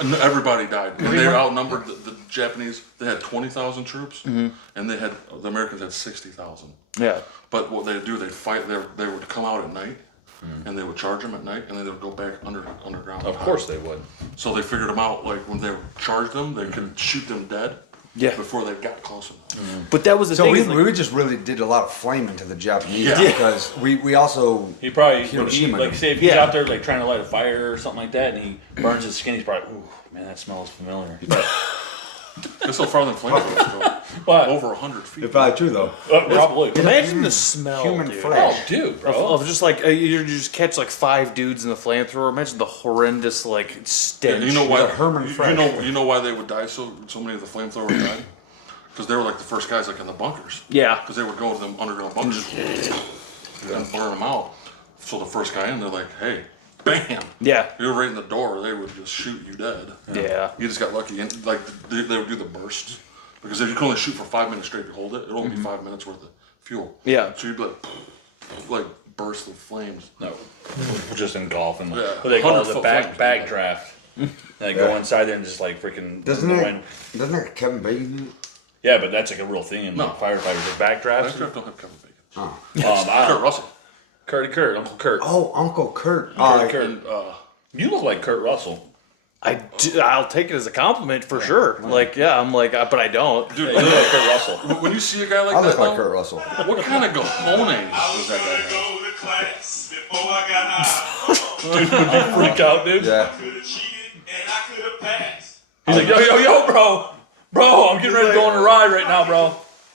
And everybody died. And they outnumbered the Japanese. They had 20,000 troops, and the Americans had 60,000. Yeah. But what they do, they fight. They would come out at night, and they would charge them at night, and then they would go back underground. Of course they would. So they figured them out. Like when they would charge them, they could shoot them dead. Yeah. Before they got close enough. But that was the So thing. we, is, like, we just really did a lot of flaming to the Japanese Yeah. because we also He probably, Hiroshima. like, say if he's Yeah. out there, like, trying to light a fire or something like that, and he burns his skin, he's probably, ooh, man, that smells familiar. It's so far than flamethrowers go. But, Over 100 feet. it's probably true though. probably. imagine the smell, Human dude. flesh. Oh, dude, bro. Of just like you just catch like 5 dudes in the flamethrower. Imagine the horrendous like stench. You know why? The Herman Fresh. You know why they would die? So many of the flamethrowers died. Because they were like the first guys like in the bunkers. Yeah. Because they would go to them underground bunkers and burn them out. So the first guy in, they're like, hey, bam. Yeah. You're right in the door. They would just shoot you dead. Yeah. You just got lucky. And like they would do the bursts. Because if you can only shoot for 5 minutes straight to hold it, it'll only be 5 minutes worth of fuel. Yeah. So you'd be like burst of flames. No, just engulfing. Yeah. What they call it, the 100-foot flames. backdraft. They go inside there and just like freaking. Doesn't that Kevin Bacon in it? Yeah, but that's like a real thing in No. like, firefighters. The backdrafts. Backdraft don't have Kevin Bacon. Kurt Russell. Kurt, Uncle Kurt. Oh, Uncle Kurt. Kurt. And You look like Kurt Russell. I'll take it as a compliment for sure. Like, yeah, I'm like, but I don't. dude, You look like Kurt Russell. when you see a guy like I that, look like though, Kurt Russell. what kind of cojones does that guy have? Go to class before I got high. Dude, would you freak out, dude? Yeah. I could have cheated and I could have passed. He's like, yo, bro. Bro, I'm getting ready to go on a ride right now, bro.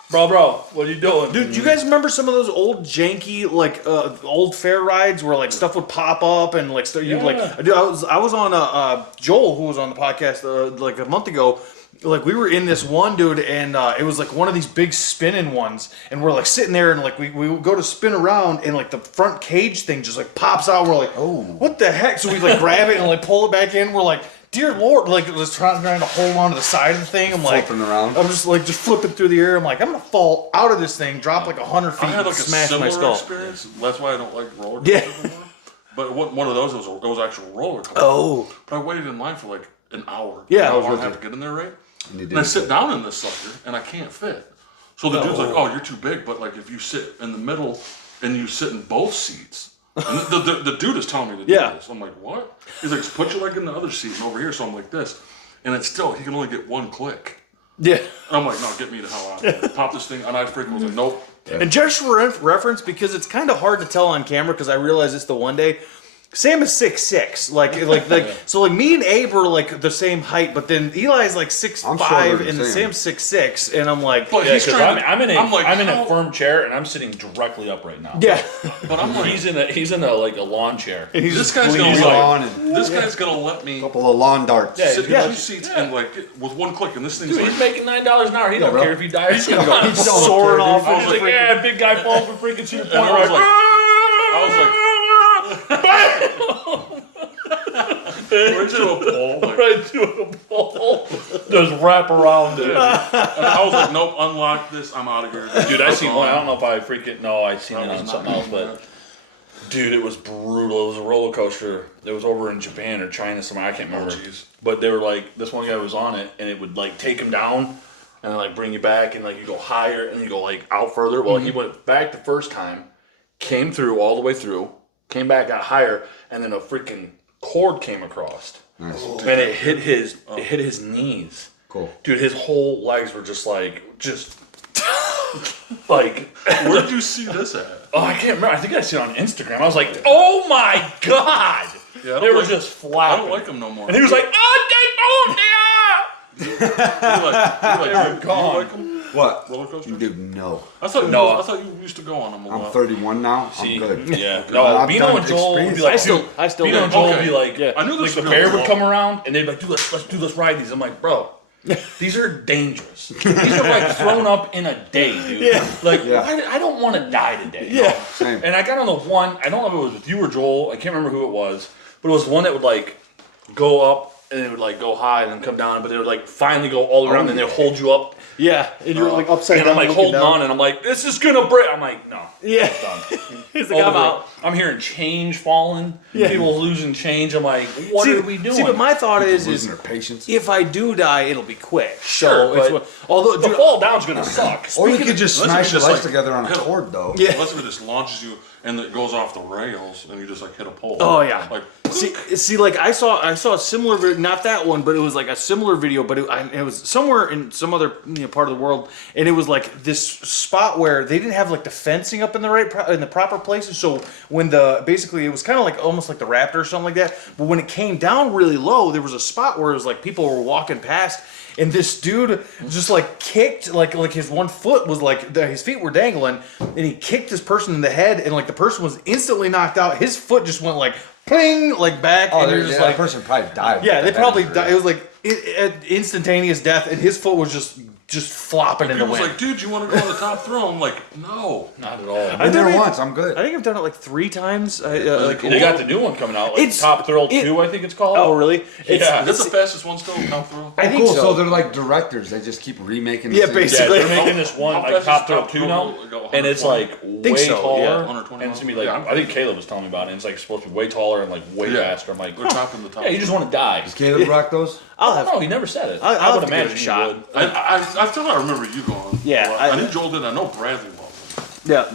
Bro, what are you doing? Dude, do you guys remember some of those old janky like old fair rides where like stuff would pop up and like stuff you like? Dude, I was on Joel, who was on the podcast like a month ago. Like we were in this one, dude, and it was like one of these big spinning ones, and we're like sitting there, and like we go to spin around, and like the front cage thing just like pops out. We're like, oh, what the heck? So we like grab it and like pull it back in. We're like, dear Lord, like was trying to hold on to the side of the thing. I'm like, Flipping around. I'm just flipping through the air. I'm like, I'm gonna fall out of this thing, drop like 100 feet, I had and like a smash similar my skull. experience. That's why I don't like roller Yeah. coasters anymore. But one of those it was actual roller coaster. Oh, But I waited in line for like an hour. Yeah. An hour and a half to get in there, right? And you And I did. sit down in this sucker and I can't fit. So the dude's like, "Oh, you're too big." But like if you sit in the middle and you sit in both seats, and the dude is telling me to do Yeah. this. I'm like, "What?" He's like, "Put your leg in the other seat and over here." So I'm like this, and it's still he can only get one click. yeah. And I'm like, "No, get me the hell out of here." Pop this thing, and I freaking was like, "Nope." And just for reference, because it's kind of hard to tell on camera, because I realized this the one day. Sam is 6'6", like so like me and Abe are like the same height, but then Eli's like 6'5", shorter than and Sam. Sam's 6'6", and I'm like, But Yeah, he's because trying to. I'm in a how- firm chair and I'm sitting directly up right now. yeah, But I'm like, He's in a like a lawn chair. and he's this just guy's gonna He's let, on and this guy's gonna let me a couple of lawn darts. Yeah, sit in yeah. two seats and like with one click, and this thing's Dude, like. he's making $9 an hour. He don't bro. care if he dies. He's don't soaring care, off. dude. I was like, yeah, big guy falls from freaking Cedar Point. And We're like, right to a pole. Like, right to a pole. Just wrap around it. and I was like, nope, unlock this. I'm out of here. Dude, I seen one. I don't know if I freaking no, I seen it on something else, but dude, it was brutal. It was a roller coaster. It was over in Japan or China somewhere. I can't remember. jeez. But they were like, this one guy was on it, and it would like take him down, and then like bring you back, and like you go higher, and you go like out further. Well, he went back the first time, came through all the way through, came back, got higher, and then a freaking cord came across, and it hit his knees. Cool. Dude, his whole legs were just like like. Where did you see this at? Oh, I can't remember. I think I seen it on Instagram. I was like, "Oh my god!" Yeah, I They don't were like- just I flapping. don't like him no more. And he was like, "Oh, you like him? What? Roller coaster? Dude, no. I thought No. I thought you used to go on them a I'm lot. 31 now. I'm good. Yeah. I've No, Bino done and Joel would be experience. like, I still Bino do. and Joel would Okay. be like, Yeah. I knew like this the was bear gonna would go come around, and they'd be like, let's ride these. I'm like, bro, these are dangerous. These are like thrown up in a day, dude. Yeah. Like, Yeah. I don't want to die today. Yeah. Same. And I got on the one, I don't know if it was with you or Joel, I can't remember who it was, but it was one that would like go up and it would like go high and then come down, but it would like finally go all the way around, and they'd hold you up. Yeah, and you're like upside And down. I'm like looking holding down. on, and I'm like, this is gonna break. I'm like, no. Yeah. Done. He's like, I'm out. I'm hearing change falling. Yeah. People losing change. I'm like, what are we doing? See, but my thought is Losing their patience. if I do die, it'll be quick. Sure, So, but although, the dude, fall down's gonna suck. Or you could just Unless smash you your just, legs like, together on a hit 'em. cord, though. Yeah. Unless if it just launches you and it goes off the rails and you just like hit a pole. Oh, yeah. Like see, like I saw a similar video, not that one, but it was like a similar video, but it was somewhere in some other part of the world, and it was like this spot where they didn't have like the fencing up in the in the proper places. So when basically it was kind of like almost like the Raptor or something like that, but when it came down really low, there was a spot where it was like people were walking past. And this dude just like kicked, like his one foot was like, his feet were dangling, and he kicked this person in the head, and like the person was instantly knocked out. His foot just went like, pling, like back, Oh, and you're just that like, person probably died. yeah, with they the probably head died. It was like instantaneous death, and his foot was just flopping in the People was wind. like, dude, you want to go on the top throw? I'm like, no. Not at all. I've been there once. I'm good. I think I've done it like 3 times. They got the new one coming out, like It's- Top Thrill it- 2, I think it's called. Oh, really? Yeah. That's the fastest one still, top throw. I think Cool. so. So they're like directors. They just keep remaking. Yeah, the same- basically. Yeah, they're making this one How like fast Top is Thrill Top 2 Thrill? now, Like, go and it's 120? like Think way so, taller. yeah. 120 And it's gonna be like, Yeah. I think Caleb was telling me about it. And it's like supposed to be way taller and like way Yeah. faster. I'm like, They're topping the top. yeah, you just want to die. Does Caleb rock those? I'll have. No, he never said it. I'll I would have to give it a imagine shot. he would. I thought I remember you going. Yeah, Well, I- I knew Joel did. I know Bradley loved it. Yeah.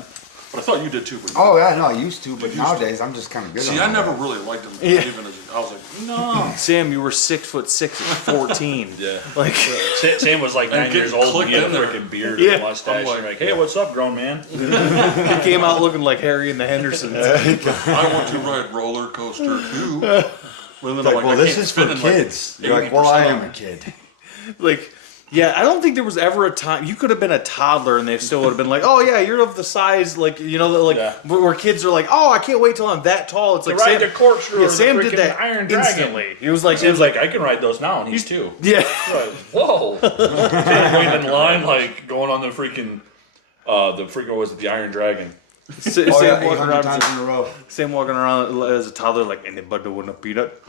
But I thought you did too. But Oh yeah, no, I used to, but used to. nowadays I'm just kind of good. see, on I that. never really liked him. Yeah. Even as I was like, no. Sam, you were 6'6" at 14. Yeah. Like, Sam was like 9 get years old and clicked he had a in there. freaking beard Yeah. and mustache. I'm like, You're like, hey, what's up, grown man? he came out looking like Harry and the Hendersons. I want to ride roller coaster too. Well, then Like, I'm well, I this can't is for fit in, like, kids. You're like, well, I am a kid. Like, yeah, I don't think there was ever a time you could have been a toddler and they still would have been like, oh yeah, you're of the size like like Yeah. where kids are like, oh, I can't wait till I'm that tall. It's like ride Sam, the corkscrew yeah, or the Sam did freaking that Iron Dragon. instantly. He was like, Sam's like, I can ride those now, and he's 2. yeah, Like, whoa. Sam waiting in line, like going on the freaking, what was it, the Iron Dragon? Sam Oh yeah, walking 800 around, times in a row. Sam walking around as a toddler like, anybody want a peanut?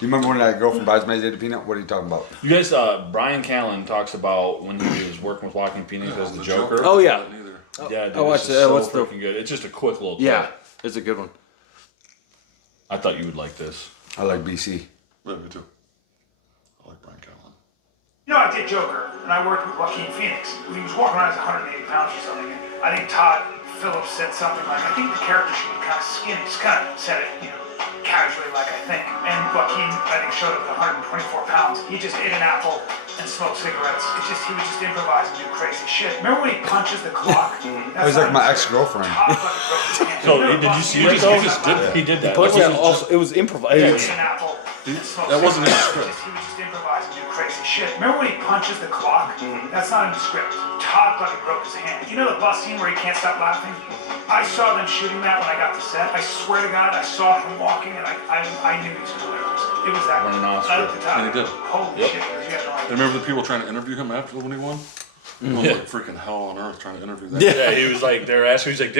You remember when that girl from Bridesmaids ate a peanut? What are you talking about? You guys, Brian Callen talks about when he was working with Joaquin Phoenix as the Joker. Oh, yeah. Neither. Yeah, dude, Oh, this what's is so what's the- freaking good. It's just a quick little tip. Yeah, it's a good one. I thought you would like this. I like BC. Yeah, me too. I like Brian Callen. You know, I did Joker, and I worked with Joaquin Phoenix. He was walking around as 180 pounds or something. And I think Todd Phillips said something like, I think the character should be kind of skinny. Just kind of said it, casually, like I think. And Joaquin, I think, showed up at 124 pounds. He just ate an apple and smoked cigarettes. He would just improvise and do crazy shit. Remember when he punches the clock? That was like my ex-girlfriend. So, did you see it though? He did that. But That yeah, wasn't also it was improvised. Ate an apple and smoked That wasn't in the cigarettes. script. He would just improvise and do crazy shit. Remember when he punches the clock? That's not in the script. Todd fucking broke his hand. You know the bus scene where he can't stop laughing? I saw them shooting that when I got to set. I swear to God, I saw him walking and I knew he was hilarious. It was that. Running off I looked at Todd. And he did. Holy Yep. shit, you have no idea. And remember the people trying to interview him after when he won? It was like freaking hell on earth trying to interview that. Yeah. guy. Yeah, he was like, they're asking, he's like,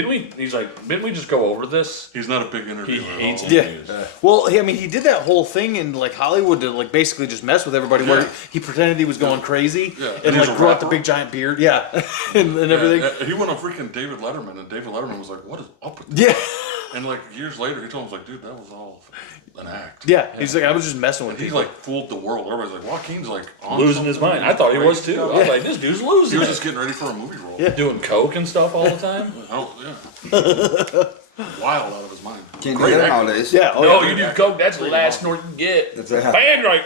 didn't we just go over this? He's not a big interviewer. He at hates all. interviews. Well, I mean, he did that whole thing in like Hollywood to like basically just mess with everybody, where Yeah. he pretended he was going crazy Yeah. and And he's like a grew out the rapper. big giant beard, yeah, and everything. Yeah, he went on freaking David Letterman, and David Letterman was like, "What is up with you?" Yeah, And like years later, he told him, "Like, dude, that was all an act." yeah. He's like, I was just messing with He people. like fooled the world. Everybody's like, Joaquin's like on Losing his something. mind. I thought he was too. I was Yeah. like, this dude's He losing was it. just getting ready for a movie role. Yeah. Doing coke and stuff all the time. Oh yeah. Wild out of his mind. Can't do Great that actor. nowadays. Yeah, oh, No, yeah. you do coke. That's the last snort you get. That's it. Band right.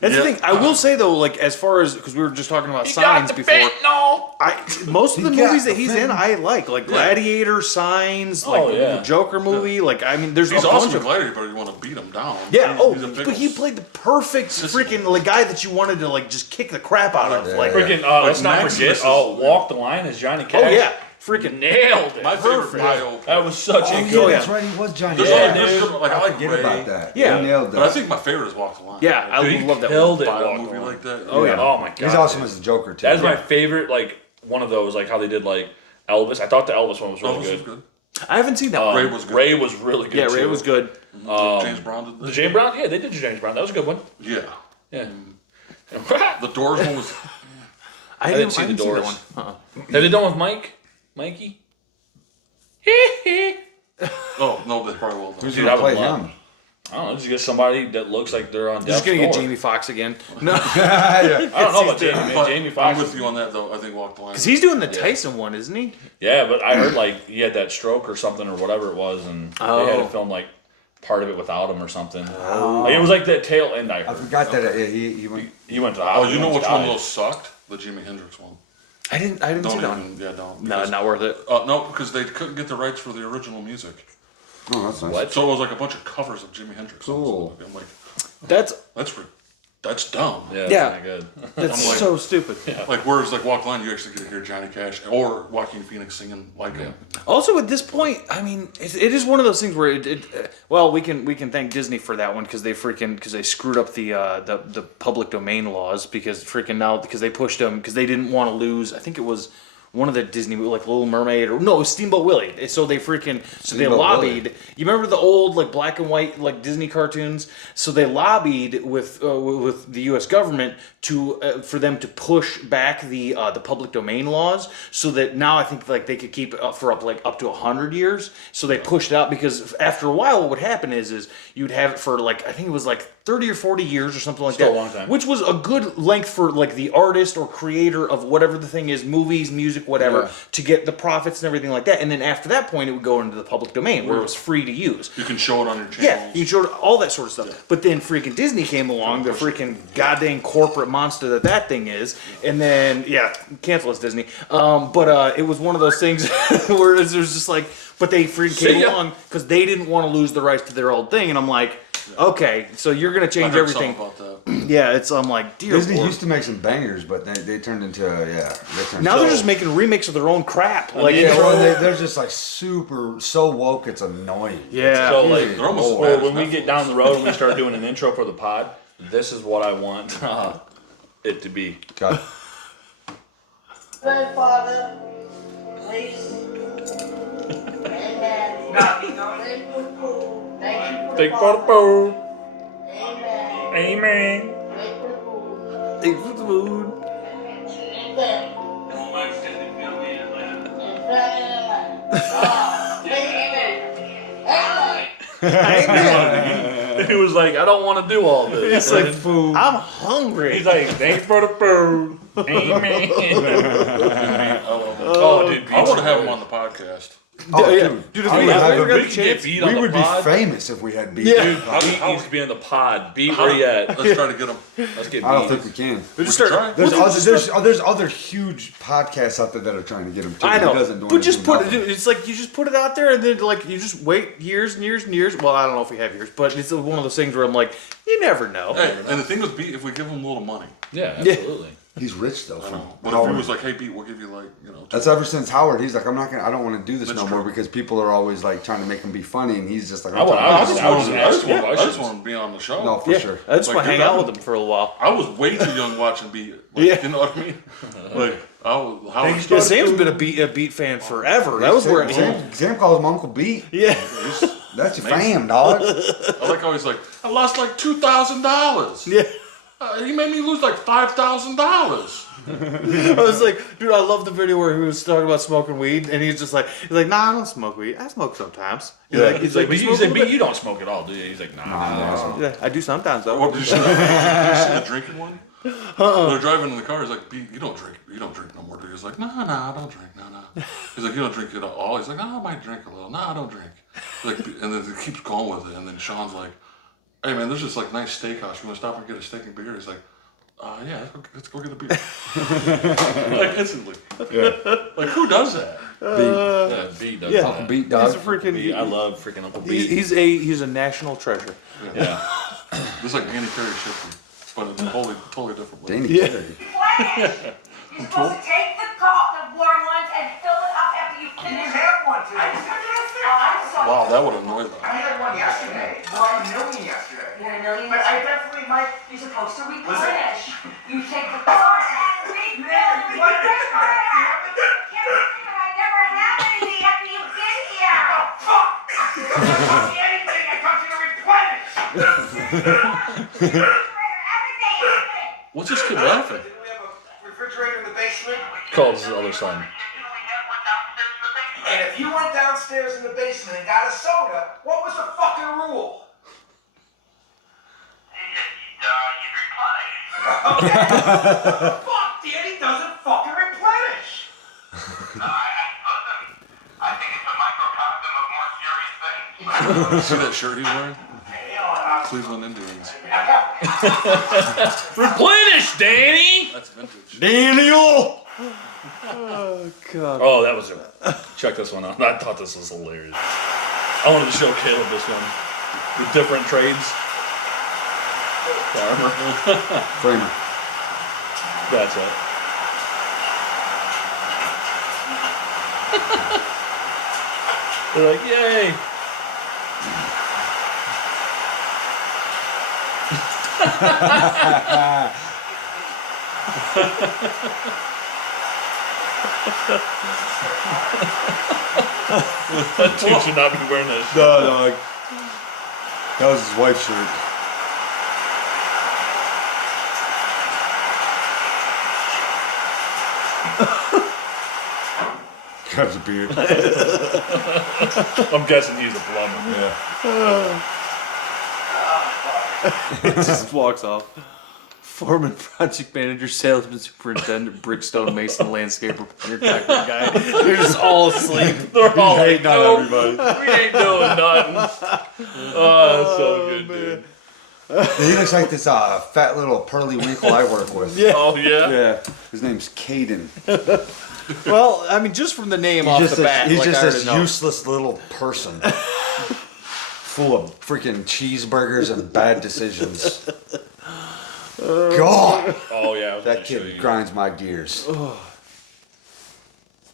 That's Yeah. the thing. I will say though, like as far as because we were just talking about You Signs got the before. fentanyl. Most of the He got movies that the he's in, fentanyl. I like Gladiator, Signs, like Oh, yeah. the Joker movie. Like I mean, there's He's a awesome bunch in of. Gladiator, but you want to beat him down. Yeah. He's a big But he old- played the perfect freaking like guy that you wanted to like just kick the crap out of. Yeah. Like, Freaking, let's not Maximus forget, is- Walk the Line as Johnny Cash. oh yeah, freaking Nailed it. My favorite Perfect. bio. That was such Oh a yeah, good that's right. He was Johnny. There's Yeah, other- there's dude. good- like I like Forget Ray, about that. Yeah. He nailed but I that. think my favorite is Walk the Line. yeah. I Dude, he love that killed one. it. Bio Walk the movie Line. like that. Oh, yeah. Oh my god. He's awesome as the Joker too. That was my favorite, like one of those, like how they did like Elvis. I thought the Elvis one was really Elvis good. was good. I haven't seen that one. Ray was good. Ray was really good. Yeah, Ray too. was good. James Brown did The that. James Brown? Yeah, they did James Brown. That was a good one. Yeah. Yeah. The Doors one was. I didn't see the Doors. that one. Have they done with Mikey? Oh no, they probably will. Who's Dude, gonna I would play love- him? I don't know. Just get somebody that looks like they're on Just death's gonna get door. Jamie Foxx again. No, I don't know about Jamie, man. But Jamie I'm Foxx. with you on that though. I think Walk the Line. because he's doing the Tyson one, isn't he? Yeah, but I heard like he had that stroke or something or whatever it was, and they had to film like part of it without him or something. Like, it was like the tail end. I I heard. forgot that he went. He went to the Oh, hospital. you know almost which one of died. those sucked? The Jimi Hendrix one. I didn't Don't see that even. one. Yeah, don't. No, because- not worth it. No, because they couldn't get the rights for the original music. Oh, that's nice. What? So it was like a bunch of covers of Jimi Hendrix. Cool. I'm like, That's that's dumb. Yeah, Yeah. Not good. that's like- so stupid. Like whereas like Walk the Line, you actually get to hear Johnny Cash or Joaquin Phoenix singing like him. Also, at this point, I mean, it is one of those things where well, we can thank Disney for that one because they screwed up the public domain laws because they pushed them because they didn't want to lose. I think it was one of the Disney like Little Mermaid or no, it was Steamboat Willie. So they Steamboat lobbied. Willie. You remember the old like black and white like Disney cartoons? So they lobbied with the U.S. government to for them to push back the public domain laws so that now I think like they could keep it up for up to 100 years. So they pushed it out because after a while, what would happen is you'd have it for like I think it was like 30 or 40 years or something like Still that, a long time. which was a good length for like the artist or creator of whatever the thing is, movies, music, whatever, to get the profits and everything like that. And then after that point, it would go into the public domain where it was free to use. You can show it on your channel. Yeah, you showed all that sort of stuff. But then freaking Disney came along, the freaking goddamn corporate monster that thing is, and then cancel us Disney. But it was one of those things where it was just like, but they freaking came along because they didn't want to lose the rights to their old thing, and I'm like, okay, so you're gonna I change heard everything. something about that. Yeah, I'm like, dear Disney Lord. used to make some bangers, but they turned into They turned Now they're just making remakes of their own crap. Like, they're just like so woke. It's annoying. yeah. So like, They're almost as or bad as when we Netflix. get down the road and we start doing an intro for the pod, this is what I want it to be. God. Grandfather, please. Amen. Not me, Thank you for food. Thank you for Take the for the food. Amen. Amen. Thank you for food. Thanks for the food. Amen. All my extended family in Atlanta. Amen. Oh, amen. Amen. He was like, I don't want to do all this. It's like food. I'm hungry. He's like, thanks for the food. Amen. Oh, dude, I want to have him on the podcast. Oh, yeah. dude. Dude, if I we would ever have got a- the chance, beat we on the would be pod. famous if we had beat. Yeah. Dude, Beat needs to be on the pod. Beat where you at? Let's try to get him. Let's get I don't beat. think we can. we just We start. could try. There's other huge podcasts out there that are trying to get him. Too. I He know, doesn't do but just anything put about it. It's like you just put it out there, and then like you just wait years and years and years. Well, I don't know if we have years, but it's one of those things where I'm like, you never know. Hey, and the thing with Beat, if we give him a little money, Yeah, absolutely. He's rich though. From but if he Howard. was like, "Hey, Beat, we'll give you like, That's ever since Howard. He's like, I don't want to do this That's no more true. because people are always like trying to make him be funny, and he's just like, I want- I just just want want to to ask you questions. want to be on the show. no, for Yeah, sure. I just Like, want to hang dude, out I with would- them for a while. I was way too young watching Beat. Like, Yeah. You know what I mean? Like, Howard Yeah, started. Sam's been a beat fan forever. That was where Sam calls him Uncle Beat. yeah. That's your fam, dog. I like how he's like, I lost like $2,000. Yeah. He made me lose like $5,000. I was like, dude, I love the video where he was talking about smoking weed, and he's like, nah, I don't smoke weed. I smoke sometimes. He's like, He's like, "You but smoke a little but bit?" you don't smoke at all, do you? He's like, nah. Yeah, I do sometimes though. What did you see? Did you see the drinking one? They're driving in the car. He's like, "B, you don't drink no more, do you?" He's like, "No, I don't drink. No." He's like, "You don't drink at all." He's like, "No, I might drink a little. No, I don't drink." Like, and then he keeps going with it. And then Sean's like, "Hey man, there's this like nice steakhouse. You want to stop and get a steak and beer?" He's like, "Yeah, let's go get a beer." Like instantly. Like who does that? Yeah, Beat does Yeah. that. Beat, He's dog. a freaking. Beat. I love freaking Uncle Beat. He's a national treasure. Yeah. This is like Danny Carey shit, but it's totally different. Danny Yeah. Carey. You're supposed to take the warm ones and fill it up after you You finish. have one today. I'm sorry. Wow, that would annoy them. I had one yesterday. Well, I had a million yesterday. You had a million. But I definitely might. You're supposed to Listen. replenish. You take the sauce and refill. Replenish, I never have anything after you get here. touch anything, I touch you to replenish. What's this kid laughing? Didn't we have a refrigerator in the basement? Calls his other son. And if you went downstairs in the basement and got a soda, what was the fucking rule? Okay. Fuck, Danny doesn't fucking replenish. I think it's a microcosm of more serious things. See that shirt he's wearing? Hell, Cleveland Indians. Replenish, Danny! That's vintage. Daniel. Oh, that was it. Check this one out. I thought this was hilarious. I wanted to show Caleb this one. With different trades. Farmer. Framer. That's it. They're like, yay! That dude should not be wearing that shit. No, dog. That was his wife's shirt. Grabs a beard. I'm guessing he's a plumber. Yeah. Just walks off. Foreman, project manager, salesman, superintendent, brickstone, mason, landscaper, painter, concrete guy. They're just all asleep. They're all like, Hating on nope, everybody. we ain't doing nothing. Oh, that's so good, dude. He looks like this fat little pearly winkle I work with. Yeah. Oh, yeah? Yeah. His name's Caden. Well, I mean, just from the name off the bat, He's like, just I already this know. useless little person. Full of freaking cheeseburgers and bad decisions. God! Oh, yeah. I was That gonna show kid you. grinds my gears.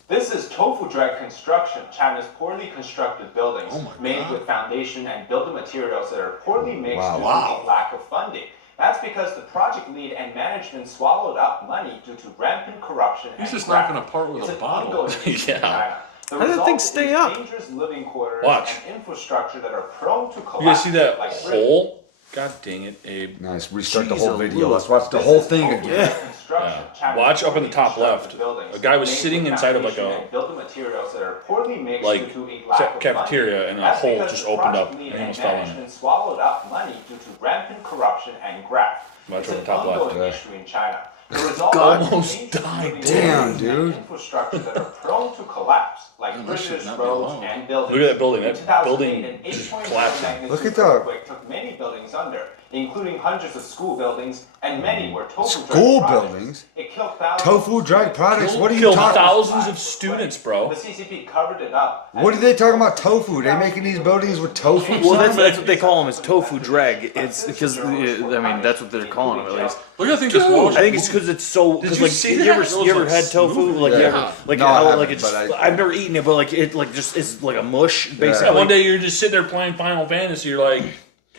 This is Tofu Drag Construction, China's poorly constructed buildings made with foundation and building materials that are poorly mixed due to a lack of funding. That's because the project lead and management swallowed up money due to rampant corruption. He's and just graft. knocking apart with It's a an bottle. ongoing issue in Yeah. China. The How did that result thing stay is up? dangerous living quarters Watch. and infrastructure that are prone to collapse. You guys see that like hole? God dang it, Abe. Nice. Restart the Jeez, whole a video. little- Let's watch the whole thing again. Yeah. China's Watch up in the top poorly left. constructed buildings A guy was made sitting with inside of like foundation a and building materials that are poorly mixed like due to a lack of cafeteria, funding. and a That's hole because just the opened project up lead and he almost and fell in. management swallowed up money due to rampant corruption and graft. Watch It's on an the top left. ongoing Yeah. issue in China. The result Almost is died. dangerous Damn, living dude. and infrastructure that are prone to collapse, like Man, that should bridges, not be roads, allowed. and buildings. Look at that building. In That 2008, building an just 8.0 collapsing. magnitude Look at that. earthquake took many buildings under, including hundreds of school buildings, and many were tofu drag School projects. buildings? It killed thousands. Tofu drag products? What are you Killed talking about? thousands of students, bro. The CCP covered it up. What are they talking about tofu? They making these buildings with tofu? Well, that's what they call them, is tofu drag. It's because, I mean, that's what they're calling them, at least. Look at that thing just launched. I think it's because it's so. Because you like, see you that? ever It was, you ever like, had tofu? smooth. Like you Yeah. ever like No, I how haven't, like it's. but I've never eaten it, but like it like just it's like a mush basically. Yeah, one day you're just sitting there playing Final Fantasy, you're like,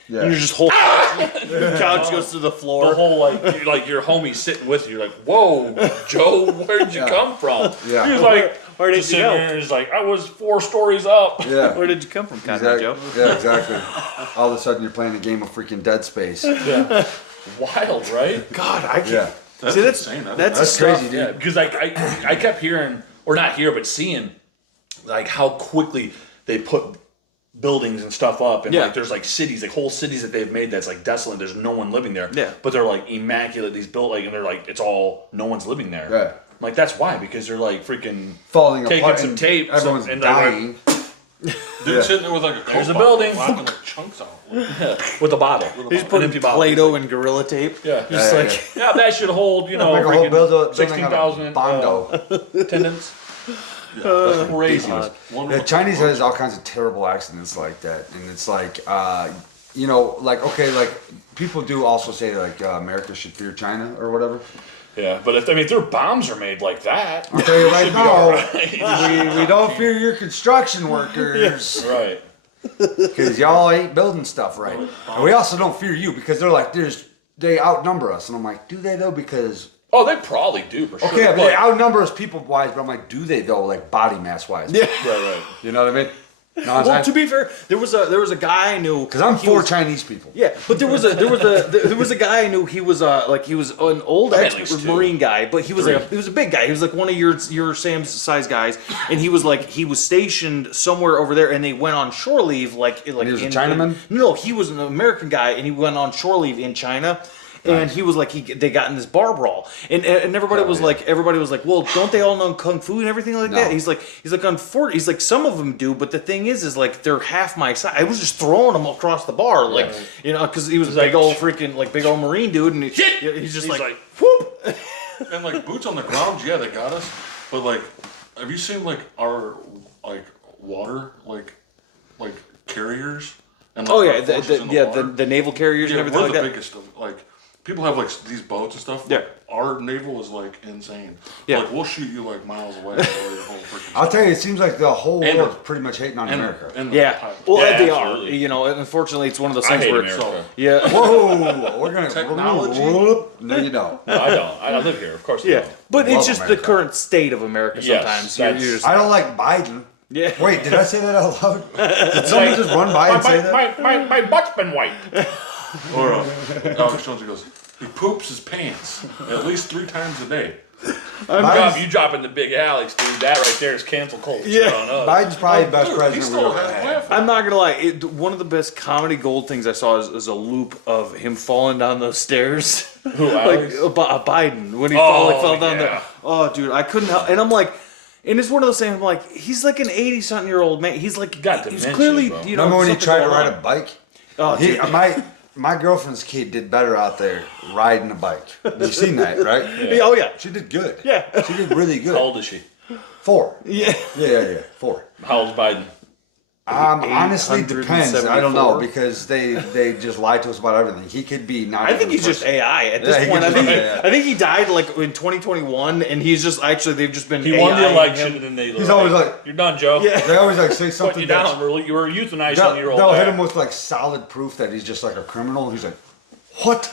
Yeah. And you're just whole the couch goes to the floor. the whole like your homie sitting with you, you're like, whoa, Joe, where'd you come from? Yeah. He's like, Where did just you sitting go? there, and he's like, I was 4 stories up. Yeah. Where did you come from, Conrad Joe? Yeah, exactly. All of a sudden you're playing a game of freaking Dead Space. Yeah. Wild, right? God, I can't. Yeah. See, that's insane. that's That's stuff- crazy, dude. Yeah, because like I kept hearing, or not here, but seeing, like how quickly they put buildings and stuff up, and Yeah. like there's like cities, like whole cities that they've made that's like desolate. There's no one living there. Yeah. But they're like immaculate. These built like, and they're like it's all no one's living there. Yeah. I'm like that's why, because they're like freaking Falling taking apart. some and tape, Everyone's and they're like- dying. Dude sitting there with like a Coke There's a bottle, building. whacking like chunks out. with a bottle, He's an putting empty bottle. Play-Doh and Gorilla Tape. Yeah. Just Yeah, like Yeah, that should hold, you know, Make a whole freaking building 16,000 Bondo. attendance. That's crazy. One The Chinese has all kinds of terrible accidents like that, and it's like, you know, like okay, like people do also say like America should fear China or whatever. Yeah, but if their bombs are made like that, I'll tell you right should be now, alright. we don't fear your construction workers Right. because y'all ain't building stuff right, and we also don't fear you because they're like they outnumber us, and I'm like, do they though? Because Oh, they probably do for sure. okay, but but, they outnumber us people wise, but I'm like, do they though? Like body mass wise? yeah. right. You know what I mean? Well, to be fair, there was a guy I knew Because I'm he for was- Chinese people. Yeah, but there was a guy I knew. He was he was an old At least two. ex-marine guy, but he was he was a big guy. He was like one of your Sam's size guys, and he was stationed somewhere over there, and they went on shore leave like he was a Chinaman? No, he was an American guy, and he went on shore leave in China. And he was like, they got in this bar brawl, and everybody was like, well, don't they all know kung fu and everything like that? He's like, he's like, some of them do, but the thing is like they're half my size. I was just throwing them across the bar, like because he was a big old freaking big old marine dude, and he's just like whoop. And like boots on the ground, yeah, they got us. But like, have you seen like our like water like carriers? And, like, Oh our yeah, forces in the water? the naval carriers and Yeah, everything we're like the that. biggest of like people have like these boats and stuff. Yeah. Like, our naval is like insane. Yeah. Like we'll shoot you like miles away. With all your whole freaking I'll tell you, it seems like the whole And- world's pretty much hating on and, America. and the Yeah, pilot. well, Yeah, they absolutely. are. You know, unfortunately, it's one of those I things hate where America. yeah. Whoa, we're gonna Technology? No, you don't. No, I don't. I live here, of course. I Yeah, don't. but Love it's just America. the current state of America. Yes, Sometimes that's- you're just I don't like Biden. yeah. Wait, did I say that out loud? Did someone just run by and say that? My butt's been white. Or Alex Jones goes, he poops his pants at least 3 times a day. You drop in the big alleys, dude. That right there is cancel culture. Yeah. on us. Biden's probably the best Dude, president he's we've still ever had. laughing. I'm not gonna lie. One of the best comedy gold things I saw is a loop of him falling down those stairs. Who, like Alex? Biden when he Oh, fell down yeah. there. Oh, dude, I couldn't help. And I'm like, and it's one of those things. I'm like, he's like an 80-something-year-old man. He's like, got he's dementia, clearly, bro. you know. Remember when he something tried to going ride on. a bike? Oh, He, dude. my girlfriend's kid did better out there riding a bike. You've seen that, right? Yeah, oh yeah. She did good. Yeah. She did really good. How old is she? 4. Yeah. Yeah. 4. How old's Biden? Honestly, depends. I don't know 874. because they just lied to us about everything. He could be not. I think even he's a just person. AI at Yeah, this he point. could just be AI. I think he died like in 2021, and he's just they've just been. He won the AI-ing election, him. and then they. He's always like, "You're done, Joe. Yeah. they always like say Put something. you that's- down. You were euthanized They'll, on your old. they'll hit back." him with like solid proof that he's just like a criminal. He's like, what?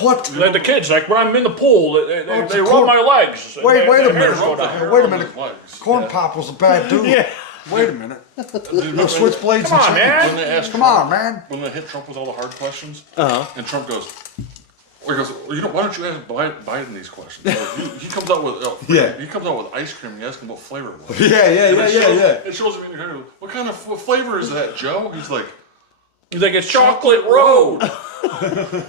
What? Like the kids, like when I'm in the pool, they it's rub a corn- my legs. and Wait their a hairs minute. go down. Wait a minute. Legs. Corn Pop was a bad dude. Yeah. Wait a minute. Dude, No remember switchblades Come and on, chains. man. when they asked Come Trump, on, man. when they hit Trump with all the hard questions, Uh-huh. and Trump goes, well, why don't you ask Biden these questions? Like, he comes out with he comes out with ice cream. You ask him what flavor it was. Yeah. It shows him in your hair. What kind of flavor is that, Joe? He's like, it's Chocolate Road.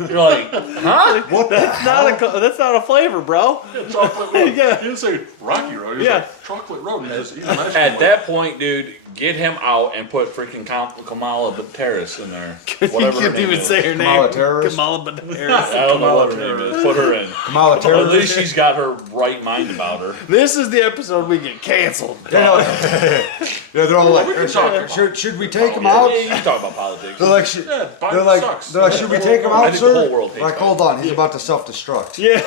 You're like, huh? What the hell? That's not a flavor, bro. Chocolate Road. Yeah. He didn't say Rocky Road. He was Yeah. like, Chocolate Road. He just eating ice cream. At that point, dude, get him out and put freaking Kamala Harris in there. Whatever You her can't name even is. say her Kamala name. terrorist? Kamala Harris. I don't know what her name is. Put her in. Kamala At terrorist. least she's got her right mind about her. This is the episode we get canceled. Yeah, they're all like, we can talk should we take him out? Yeah, you can talk about politics. They're like, Yeah, Biden sucks. they're like, should we take him I out, think the whole sir? world hates Like, hold on, he's about to self-destruct. Yeah.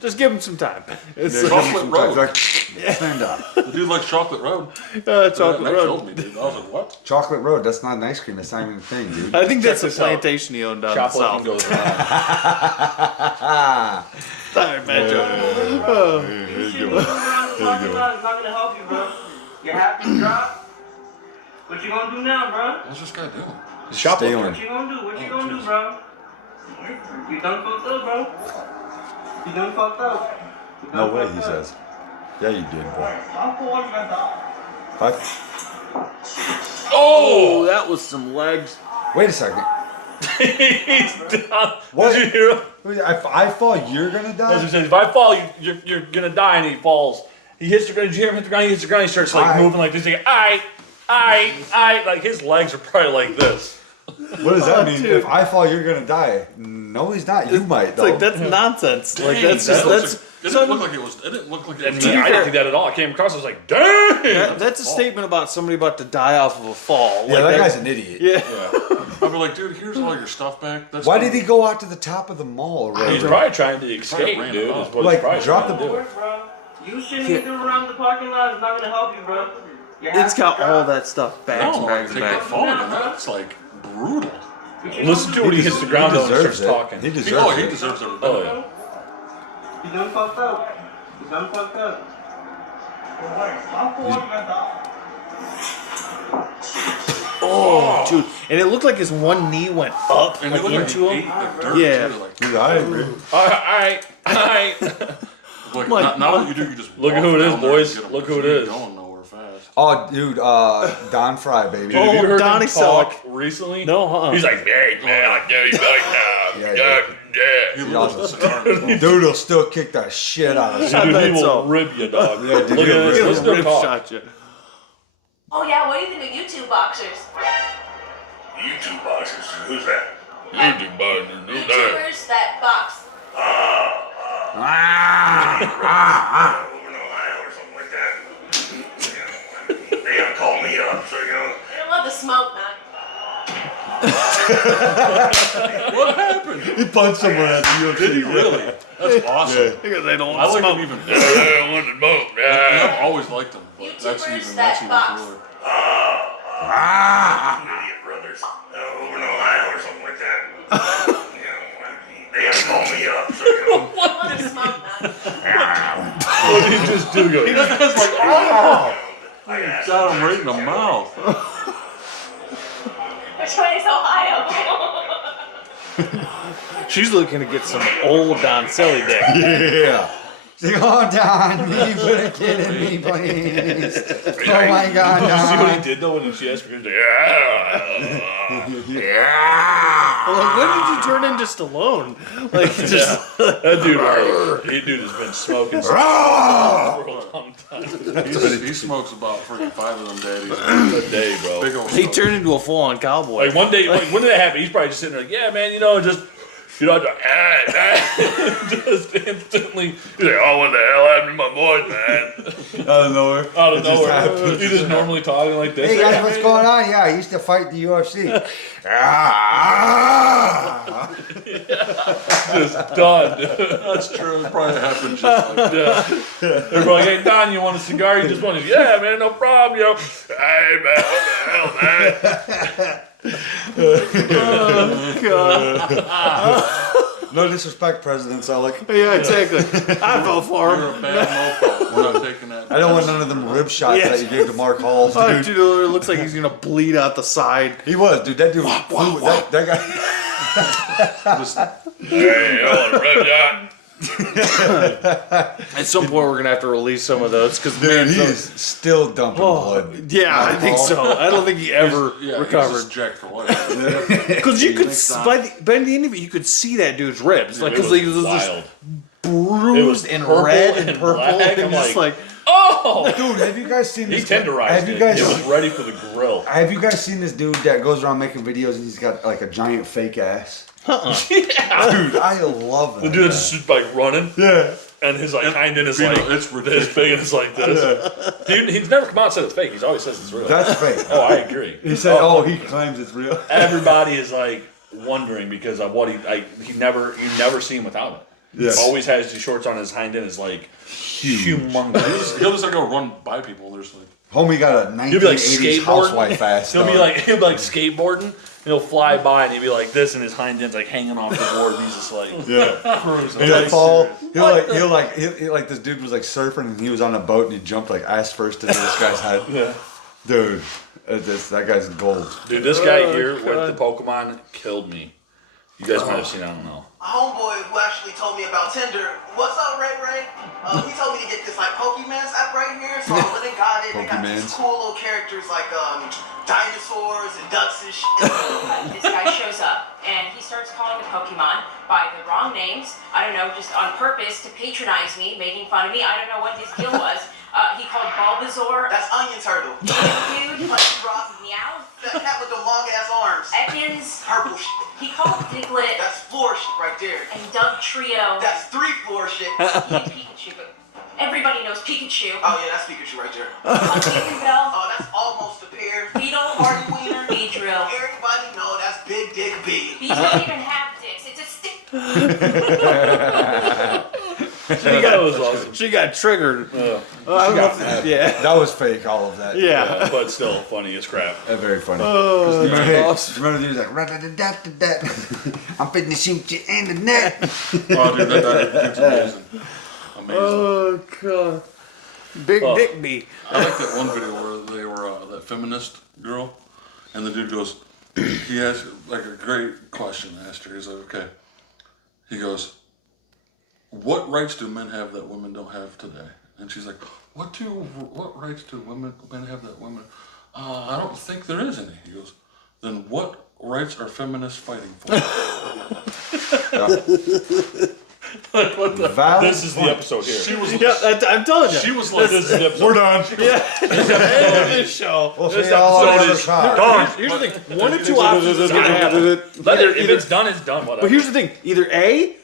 Just give him some time. It's Chocolate Road. Like, stand up. The dude likes Chocolate Road. Chocolate That Road. killed me, dude. I was like, what? Chocolate Road, that's not an ice cream. That's not even a thing, dude. I think that's a this out. plantation he owned down the Shoplifting south. goes around. Sorry, man. You shouldn't move around the parking lot. It's not gonna help you, bro. You happy to drop? What you gonna do now, bro? What's this guy doing? Stealing. What you gonna do? What you gonna do, bro? You done fucked up, bro. You done fucked up. You done fucked up. Yeah, you did, boy. I'm cool, you gonna die. Oh, that was some legs. Wait a second. He's done. What? Did you hear him? If I fall, you're gonna As he die? says, if I fall, you're gonna die, and he falls. He hits the ground. Did you hear him hit the ground? He hits the ground. He starts like Aye. moving like this. He's like, like his legs are probably like this. What does that mean? dude. If I fall, you're gonna die. No, he's not. You might, It's though. like that's nonsense. Like Dang, that's just that looks that's like- it some- didn't look like it was. It didn't look like it And was. me, I fair- didn't think that at all. I came across. I was like, damn. that's a statement about somebody about to die off of a fall. Yeah, Like that guy's an idiot. Yeah. I'd be like, dude, here's all your stuff back. That's Why cool. did he go out to the top of the mall? He's Right? probably trying to escape, ran dude. off. Is what Like, he's probably drop trying the- to do. Work, bro. You shouldn't even do around the parking lot. It's not gonna help you, bro. You It's happy got to all drop? that stuff back No, and like, back take and that back. fall, and that's like brutal. What you Listen gonna to do? when he hits the ground though and deserves starts it. talking. He He deserves it. deserves every bit Oh of it. yeah. You done fucked up. You done fucked up. I'm cool, you gonna die. Oh, dude. And it looked like his one knee went up And like it looked into like he him. ate the dirt Yeah. too. Like, Dude, I agree. All right. like Like, not what you do. You just Look at walk who it is, down there and boys. get 'em, Look 'cause who it you ain't is. Going nowhere fast. Oh, dude, Don Fry, baby. Have you heard Donnie him talk Selleck. recently? No, He's like, hey, man, I tell you right now. Yeah, He lives in the cigar. Dude will still kick the shit out of Dude, you. bet he will so. rib you, dog. Yeah, dude, Look he'll at this. rip Let's go rib talk. shot you. Oh yeah, what do you think of YouTube boxers? YouTube boxers. Who's that? YouTubers that box. Over in Ohio or something like that. They gotta call me up, so you know. They don't love the smoke, man. What happened? He punched someone at the UFC. Did he really? That's awesome. Because they don't I want like smoke. him even better. I want to smoke. I've always liked him, but that's YouTubers even that box. cooler. Idiot brothers. Over in Ohio or something like that. You know, they gotta call me up, so you know. They don't love the smoke, man. What did he just do? Go, He does this like, oh! I got Got him right in the mouth. Which one is Ohio? She's looking to get some old Don Selly dick. Yeah. Say, oh, Don, you put a kid in me, please. Oh, my God, see what he Don. did though when she asked for his I'm like, when did you turn into Stallone? Like, just that dude has been smoking for a long time. He smokes about freaking 5 of them daddies. A day, bro. Big old he stuff. turned into a full-on cowboy. Like one day, like when did that happen? He's probably just sitting there like, yeah, man, just just instantly. He's like, oh, what the hell happened to my boys, man? Out of nowhere. Out of It just nowhere. happened. He's just normally talking like this. Hey, guys, what's going on? Yeah, I used to fight the UFC. Just done. That's true. It probably happened just like that. They're like, hey, Don, you want a cigar? You just want it? Yeah, man, no problem, yo. Hey, man, what the hell, man? No disrespect, President Selleck. Yeah, exactly. I fell for You're him. a bad mofo. We're not taking that. I don't want none of them rib shots Yes. that you gave to Mark Hall, Oh, dude. dude, it looks like he's gonna bleed out the side. He was, dude. That dude flew. That guy. Just, Hey, I want a red shot. At some point, we're gonna have to release some of those because Dude, he is still dumping blood. yeah, I think so. I don't think he ever yeah, recovered. He's just jacked for life. Because you could, Next time. by the end of it, you could see that dude's ribs, like because he was just wild. bruised and purple red and and purple, black. and I'm just like, Oh! Dude, have you guys seen He this? tenderized Have it. you guys? It was ready for the grill. Have you guys seen this dude that goes around making videos and he's got like a giant fake ass? Yeah. Dude, I love that. The dude guy. that's just like running. Yeah. And his like hind end is Vito, like it's this ridiculous. big and it's like this. Dude, he's never come out and said it's fake. He's always says it's real. That's fake. Oh, I agree. He said, "Oh, he claims it's real." Everybody is like wondering because of what you never see him without it. Yes. Always has these shorts on. His hind end is like humongous. He'll just like go run by people. And there's like, Homie got a He'll be like 1980s skateboarding. housewife ass. He'll be dog. like skateboarding. And he'll fly by and he'll be like this, and his hind end's like hanging off the board. And he's just like cruising. He'll fall. He'll like this dude was like surfing and he was on a boat and he jumped like ass first into this guy's head. Yeah. Dude, that guy's gold. Dude, this guy here with the Pokemon killed me. You guys might have seen. I don't know. A homeboy who actually told me about Tinder. What's up, Ray Ray? He told me to get this like Pokemans app right here. So I went and got it. They got these Pokemans. cool little characters like dinosaurs and ducks and shit. This guy shows up and he starts calling the Pokemon by the wrong names. I don't know, just on purpose to patronize me, making fun of me. I don't know what his deal was. He called Bulbasaur. That's Onion Turtle. Dude, Punch Rock. Meow. That cat with the long ass arms. Ekans. Purple shit. He called Diglett That's floor shit right there. and Doug Trio. That's 3 floor shit. He and Pikachu, but everybody knows Pikachu. Oh yeah, that's Pikachu right there. Pumpkin Bell. Oh, that's almost a pair. Beetle. Party Wiener. Beedrill. Everybody know that's Big Dick B. These don't even have dicks. It's a stick. That was awesome. she got triggered. I don't know if- yeah. That was fake. All of that. Yeah. But still funny as crap. That's very funny. Oh, Remember, that's hey, awesome. remember the dude was like, "Rat-a-da-da-da-da." I'm finna shoot you in the neck. oh, dude, that's amazing. Amazing. Oh god. Big Oh. Dick B. I like that one video where they were that feminist girl. And the dude goes, he asked like a great question. Asked her, he's like, okay. He goes, what rights do men have that women don't have today? And she's like, what rights do men have that women? I don't think there is any. He goes, then what rights are feminists fighting for? What the? Valid This is the episode here. She was, I'm telling you. she was like, This is the episode. We're done. this show. We'll This see y'all episode another is time. done. Here's the thing. One of two options is going to happen. If it's done, it's done. Whatever. But here's the thing. Either A,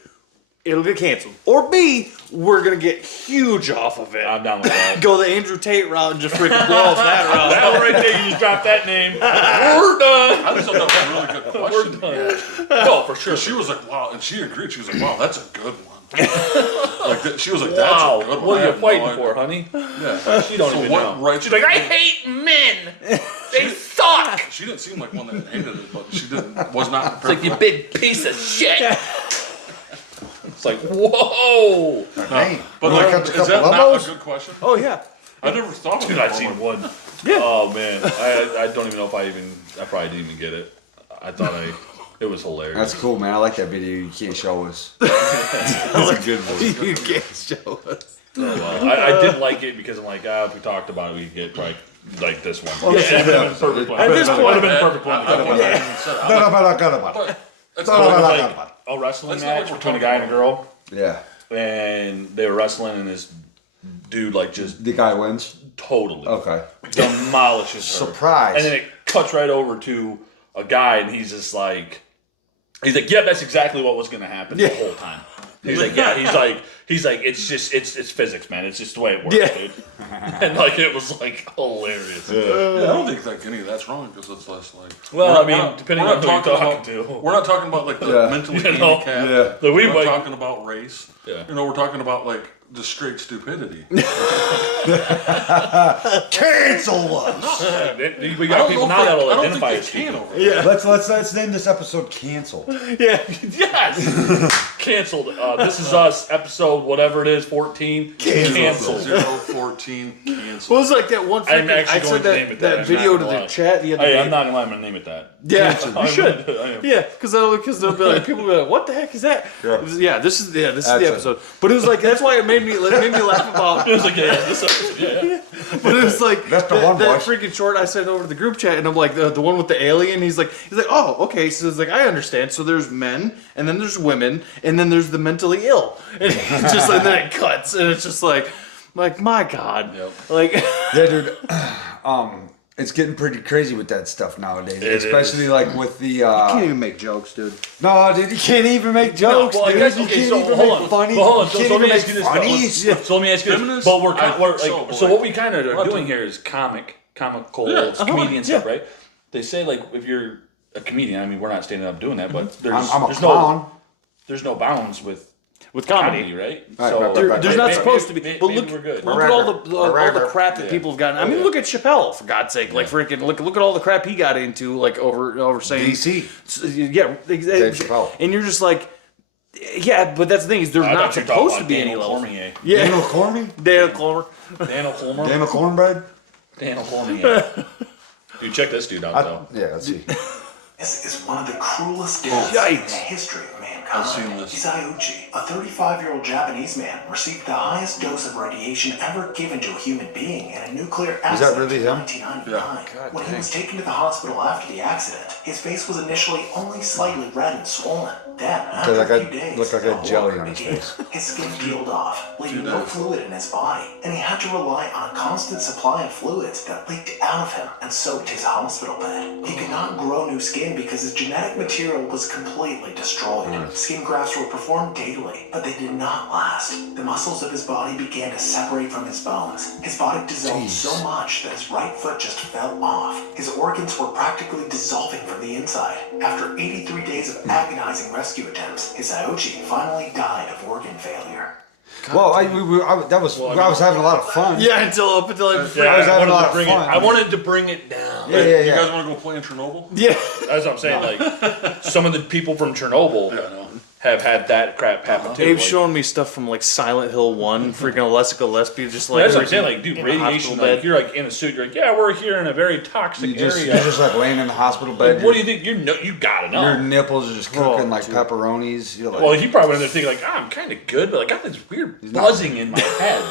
it'll get canceled. Or B, we're going to get huge off of it. I'm down with that. Go the Andrew Tate route and just freaking blow off that route. That one right there, you just dropped that name. We're done. I just thought that was a really good question. Oh, for sure. She was like, wow, and she agreed. She was like, wow, that's a good one. She was like, that's Wow, a good one. what I are you had no fighting idea. for, honey? Yeah. She don't even what know. rights? She's like, I hate men. They suck. She didn't seem like one that hated it, but she was not It's prepared. like, you big piece of shit. It's like, whoa. Hey, But wanna like, cut a is couple that not elbows? a good question? Oh, yeah. I never thought of Dude, it. I've seen one. Yeah. Oh, man. I don't even know if I probably didn't even get it. I thought it was hilarious. That's cool, man. I like that video. You can't show us. That's a good one. You can't show us. Oh, well, I didn't like it because I'm like, if we talked about it, we'd get probably like this one. Well, this is Yeah, perfect one. At this point- would have been perfect one. I wouldn't have even said it. But it's It was not like a wrestling That's not what match we're between a talking guy and a girl, Yeah. and they were wrestling, and this dude like just The guy wins. totally Okay. demolishes her. Surprise. And then it cuts right over to a guy, and he's just like, yeah, that's exactly what was gonna happen the whole time. He's like, yeah, he's like, it's just, it's physics, man. It's just the way it works, dude. And like, it was like hilarious. Yeah, I don't think like any of that's wrong because it's less like. Well, we're I mean, not- depending we're on not who you're talking talking about- to. We're not talking about like the Yeah. mentally You know? handicapped. Yeah. The We're we not might- talking about race. Yeah. You know, we're talking about like just straight stupidity. Cancel us. We got people now that'll identify as can people. over it. Let's name this episode "Canceled." Yeah. Yes. Canceled. This is us, episode whatever it is, 14. Canceled. 014 canceled. What was like that one I'm freaking, actually I going said to name it that. that I'm video not to gonna the lie. chat the other Hey, day. I'm not gonna lie, I'm gonna name it that. Yeah, I you should. am. Yeah, because they'll be like, people will be like, "What the heck is that?" Yeah. This is the That's episode. But it was like that's why it made me laugh about. It was like, this episode, yeah. But it was like That's the one, that boys. freaking short I sent over to the group chat, and I'm like the one with the alien. He's like, oh, okay. So it's like I understand. So there's men, and then there's women, and then there's the mentally ill, and it's just and then it cuts, and it's just like my God, like Yeah, dude. It's getting pretty crazy with that stuff nowadays, especially like with the. can't even make jokes, dude. No, dude, you can't even make jokes, Well, I dude. guess, You okay, can't so even hold make on. funny. Well, hold on. You So can't let me even ask make you this. funny. So let me ask you this. Feminists? But we're I kind, we're think like, so, so but what we kind of are like- doing here is comical Yeah. comedian stuff, right? They say like if you're a comedian, I mean, we're not standing up doing that, but there's I'm a there's clown. there's no bounds with comedy. comedy, right? Right. There's not maybe- supposed to be. maybe But look, we're good. look at all the crap that people have gotten. I mean, look at Chappelle for God's sake. Like freaking look at all the crap he got into, like over saying DC. Yeah, Dave Chappelle. and you're just like, yeah, but that's the thing is they're I not thought you were talking supposed to about be any Daniel level. Cormier. Yeah, Daniel Cormier? Daniel Cormier. Daniel Cormier. Daniel Cornbread? Daniel Cormier. Dude, check this dude out though. Yeah, let's see. This is one of the cruelest deaths in the history of mankind. I've seen this. Isaiuchi, a 35-year-old Japanese man, received the highest dose of radiation ever given to a human being in a nuclear Is accident that really in him? 1999. When he was taken to the hospital after the accident, his face was initially only slightly red and swollen. Then, after Like a a- few days, looked like a the jelly horror on his began. face. His skin peeled off, leaving no fluid in his body, and he had to rely on a constant supply of fluids that leaked out of him and soaked his hospital bed. He could not grow new skin because his genetic material was completely destroyed. Skin grafts were performed daily, but they did not last. The muscles of his body began to separate from his bones. His body dissolved so much that his right foot just fell off. His organs were practically dissolving from the inside. After 83 days of agonizing rescue attempts, Isaiuchi finally died of organ failure. Well, I was having a lot of fun. Yeah, until I I was having a wanted lot to of bring fun. I wanted to bring it down. Yeah, yeah, You yeah. guys want to go play in Chernobyl? Yeah, That's what I'm saying. Like some of the people from Chernobyl have had that crap happen too. Abe's Like, showing me stuff from like Silent Hill 1, freaking Alessia Gillespie, just like that's what I'm saying. Like, dude, in a radiation. hospital Like, bed. you're like in a suit. You're like, yeah, we're here in a very toxic You're area. just like laying in the hospital Like, bed. what do you think? You gotta know. Your nipples are just cooking Oh, like pepperonis. You're like, Well, he probably went in there thinking like, I'm kind of good, but I got this weird buzzing in my head.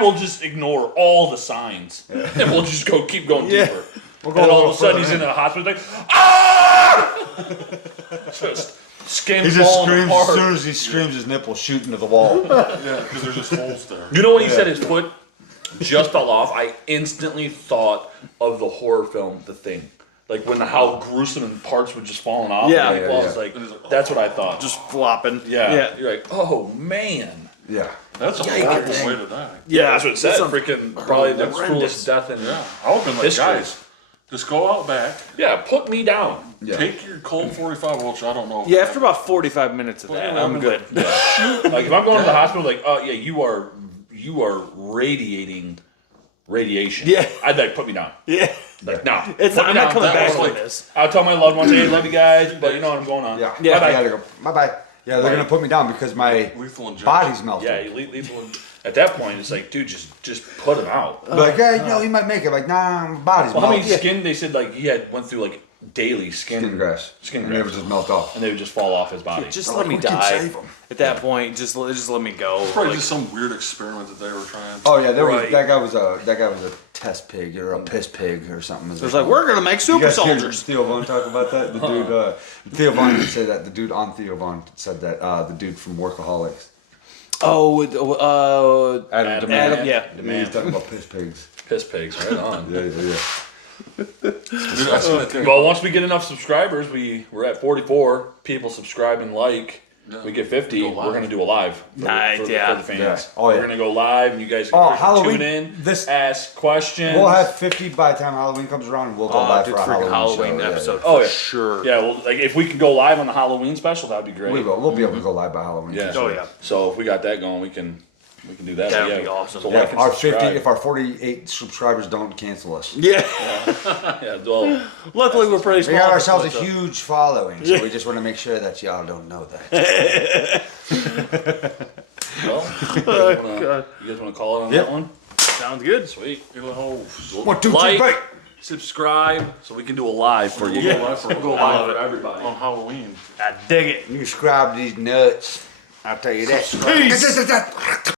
We'll just ignore all the signs, and we'll just keep going Yeah. deeper. We'll And go all a of a sudden, he's little in a hospital, like, ah! Just skin he just falling screams apart. as soon as he screams. His nipples shoot into the wall. Yeah, because there's just holes there. You know when he said his foot just fell off? I instantly thought of the horror film The Thing. Like when how gruesome and parts were just falling off. Yeah. Like, well, I was like, that's what I thought. just flopping. yeah. You're like, oh man. Yeah. That's a horrible way to die. Yeah, that's what it said. That's Freaking probably the horrendous. cruelest death in Yeah, I would've been like, history. guys, just go out back, Yeah, put me down. Yeah. take your Colt 45, which I don't know. Yeah, after about 45 minutes of that, I'm good. Like if I'm going to the hospital, like, oh yeah, you are radiating radiation. Yeah. I'd like put me down. Yeah. Like no, It's put me I'm not down. coming That back was from like- this. I'll tell my loved ones, hey, love you guys, but you know what I'm going on. Yeah. Yeah. I Bye-bye. gotta go. Bye bye. Yeah, they're gonna put me down because my Lethal injection. body's melting. Yeah, you lethal. At that point, it's like, dude, just put him out. Like, yeah, you know, he might make it. Like, nah, my body's Well, how many melting. skin? They said like he went through like daily Skin grass. Skin And they would grafts. just melt off. and they would just fall off his body. Just Like, let me we can die. save 'em. At that point, just let me go. Probably Like, just some weird experiment that they were trying. Oh yeah, there was Right. that guy was a test pig or a piss pig or something. it was like, we're gonna make You super guys hear soldiers. Theo Von talk about that? The dude, Theo Von didn't say that. The dude on Theo Von said that. The dude from Workaholics, Oh, Adam DeMann. Adam, yeah. He was talking about piss pigs. Piss pigs, right on. Yeah. Dude, I seen that thing. Well, once we get enough subscribers, we're at 44 people subscribe and like. Yeah. We get 50. We go We're live. gonna do a live for, Nice, for, the- yeah. for the fans. Yeah. Oh, yeah. We're gonna go live, and you guys Oh, can Halloween- tune in, this- ask questions. We'll have 50 by the time Halloween comes around, and we'll go live dude, for a freaking Halloween show. Yeah, episode. Oh, for yeah. sure. Yeah, well, like if we can go live on the Halloween special, that'd be great. We will. We'll be able to go live by Halloween. Yeah. for sure. Oh yeah. So if we got that going, we can do that. That'd yeah. be awesome. So Yeah, like if and our 50, subscribe. if our 48 subscribers don't cancel us. Yeah. Yeah, well, Luckily, we're pretty We small. got at ourselves a this point, huge following, so we just want to make sure that y'all don't know that. well, God. you guys want to call it on Yep. that one? so. Sounds good. Sweet. Oh, 1, 2, 3, Like, break. subscribe, so we can do a live for you. We'll go live for We'll go live for everybody. on Halloween. I dig it. You subscribe to these nuts. I'll tell you that. Peace.